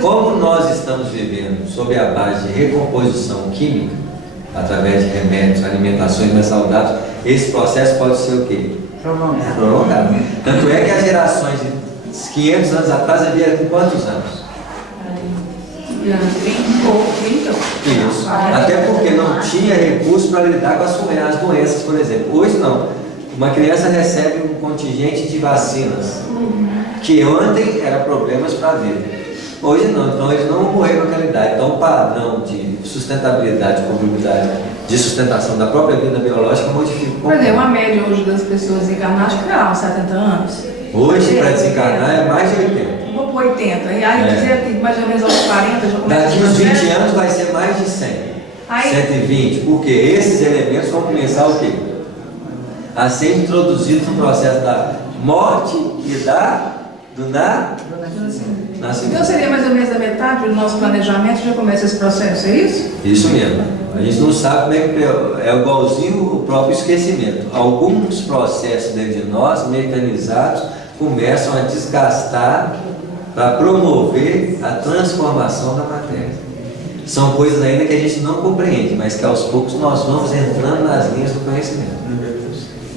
Como nós estamos vivendo sob a base de recomposição química, através de remédios, alimentações mais saudáveis, esse processo pode ser o quê? Prolongado. Prolongado. Tanto é que as gerações de 500 anos atrás havia com quantos anos? Ou 30. Isso. Até porque não tinha recurso para lidar com as doenças, por exemplo. Hoje não. Uma criança recebe um contingente de vacinas, que ontem era problemas para a vida. Hoje não, então eles não vão morrer com aquela idade. Então o padrão de sustentabilidade, probabilidade de sustentação da própria vida biológica modifica. Por exemplo, a média hoje das pessoas encarnadas acho que é uns 70 anos. Hoje, para desencarnar, é mais de 80. Vou por 80. E aí dizer que mais ou menos aos 40 já começa Daqui a uns 20 fazer. anos vai ser mais de 100. Aí- 120, porque esses elementos vão começar o quê? A ser introduzidos no processo da morte e do nascimento. Então seria mais ou menos a metade do nosso planejamento já começa esse processo, é isso? Isso mesmo. A gente não sabe como é que é igualzinho o próprio esquecimento. Alguns processos dentro de nós, mecanizados, começam a desgastar para promover a transformação da matéria. São coisas ainda que a gente não compreende, mas que aos poucos nós vamos entrando nas linhas do conhecimento.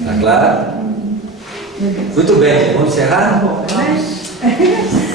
Tá claro? Muito bem, vamos encerrar? Né?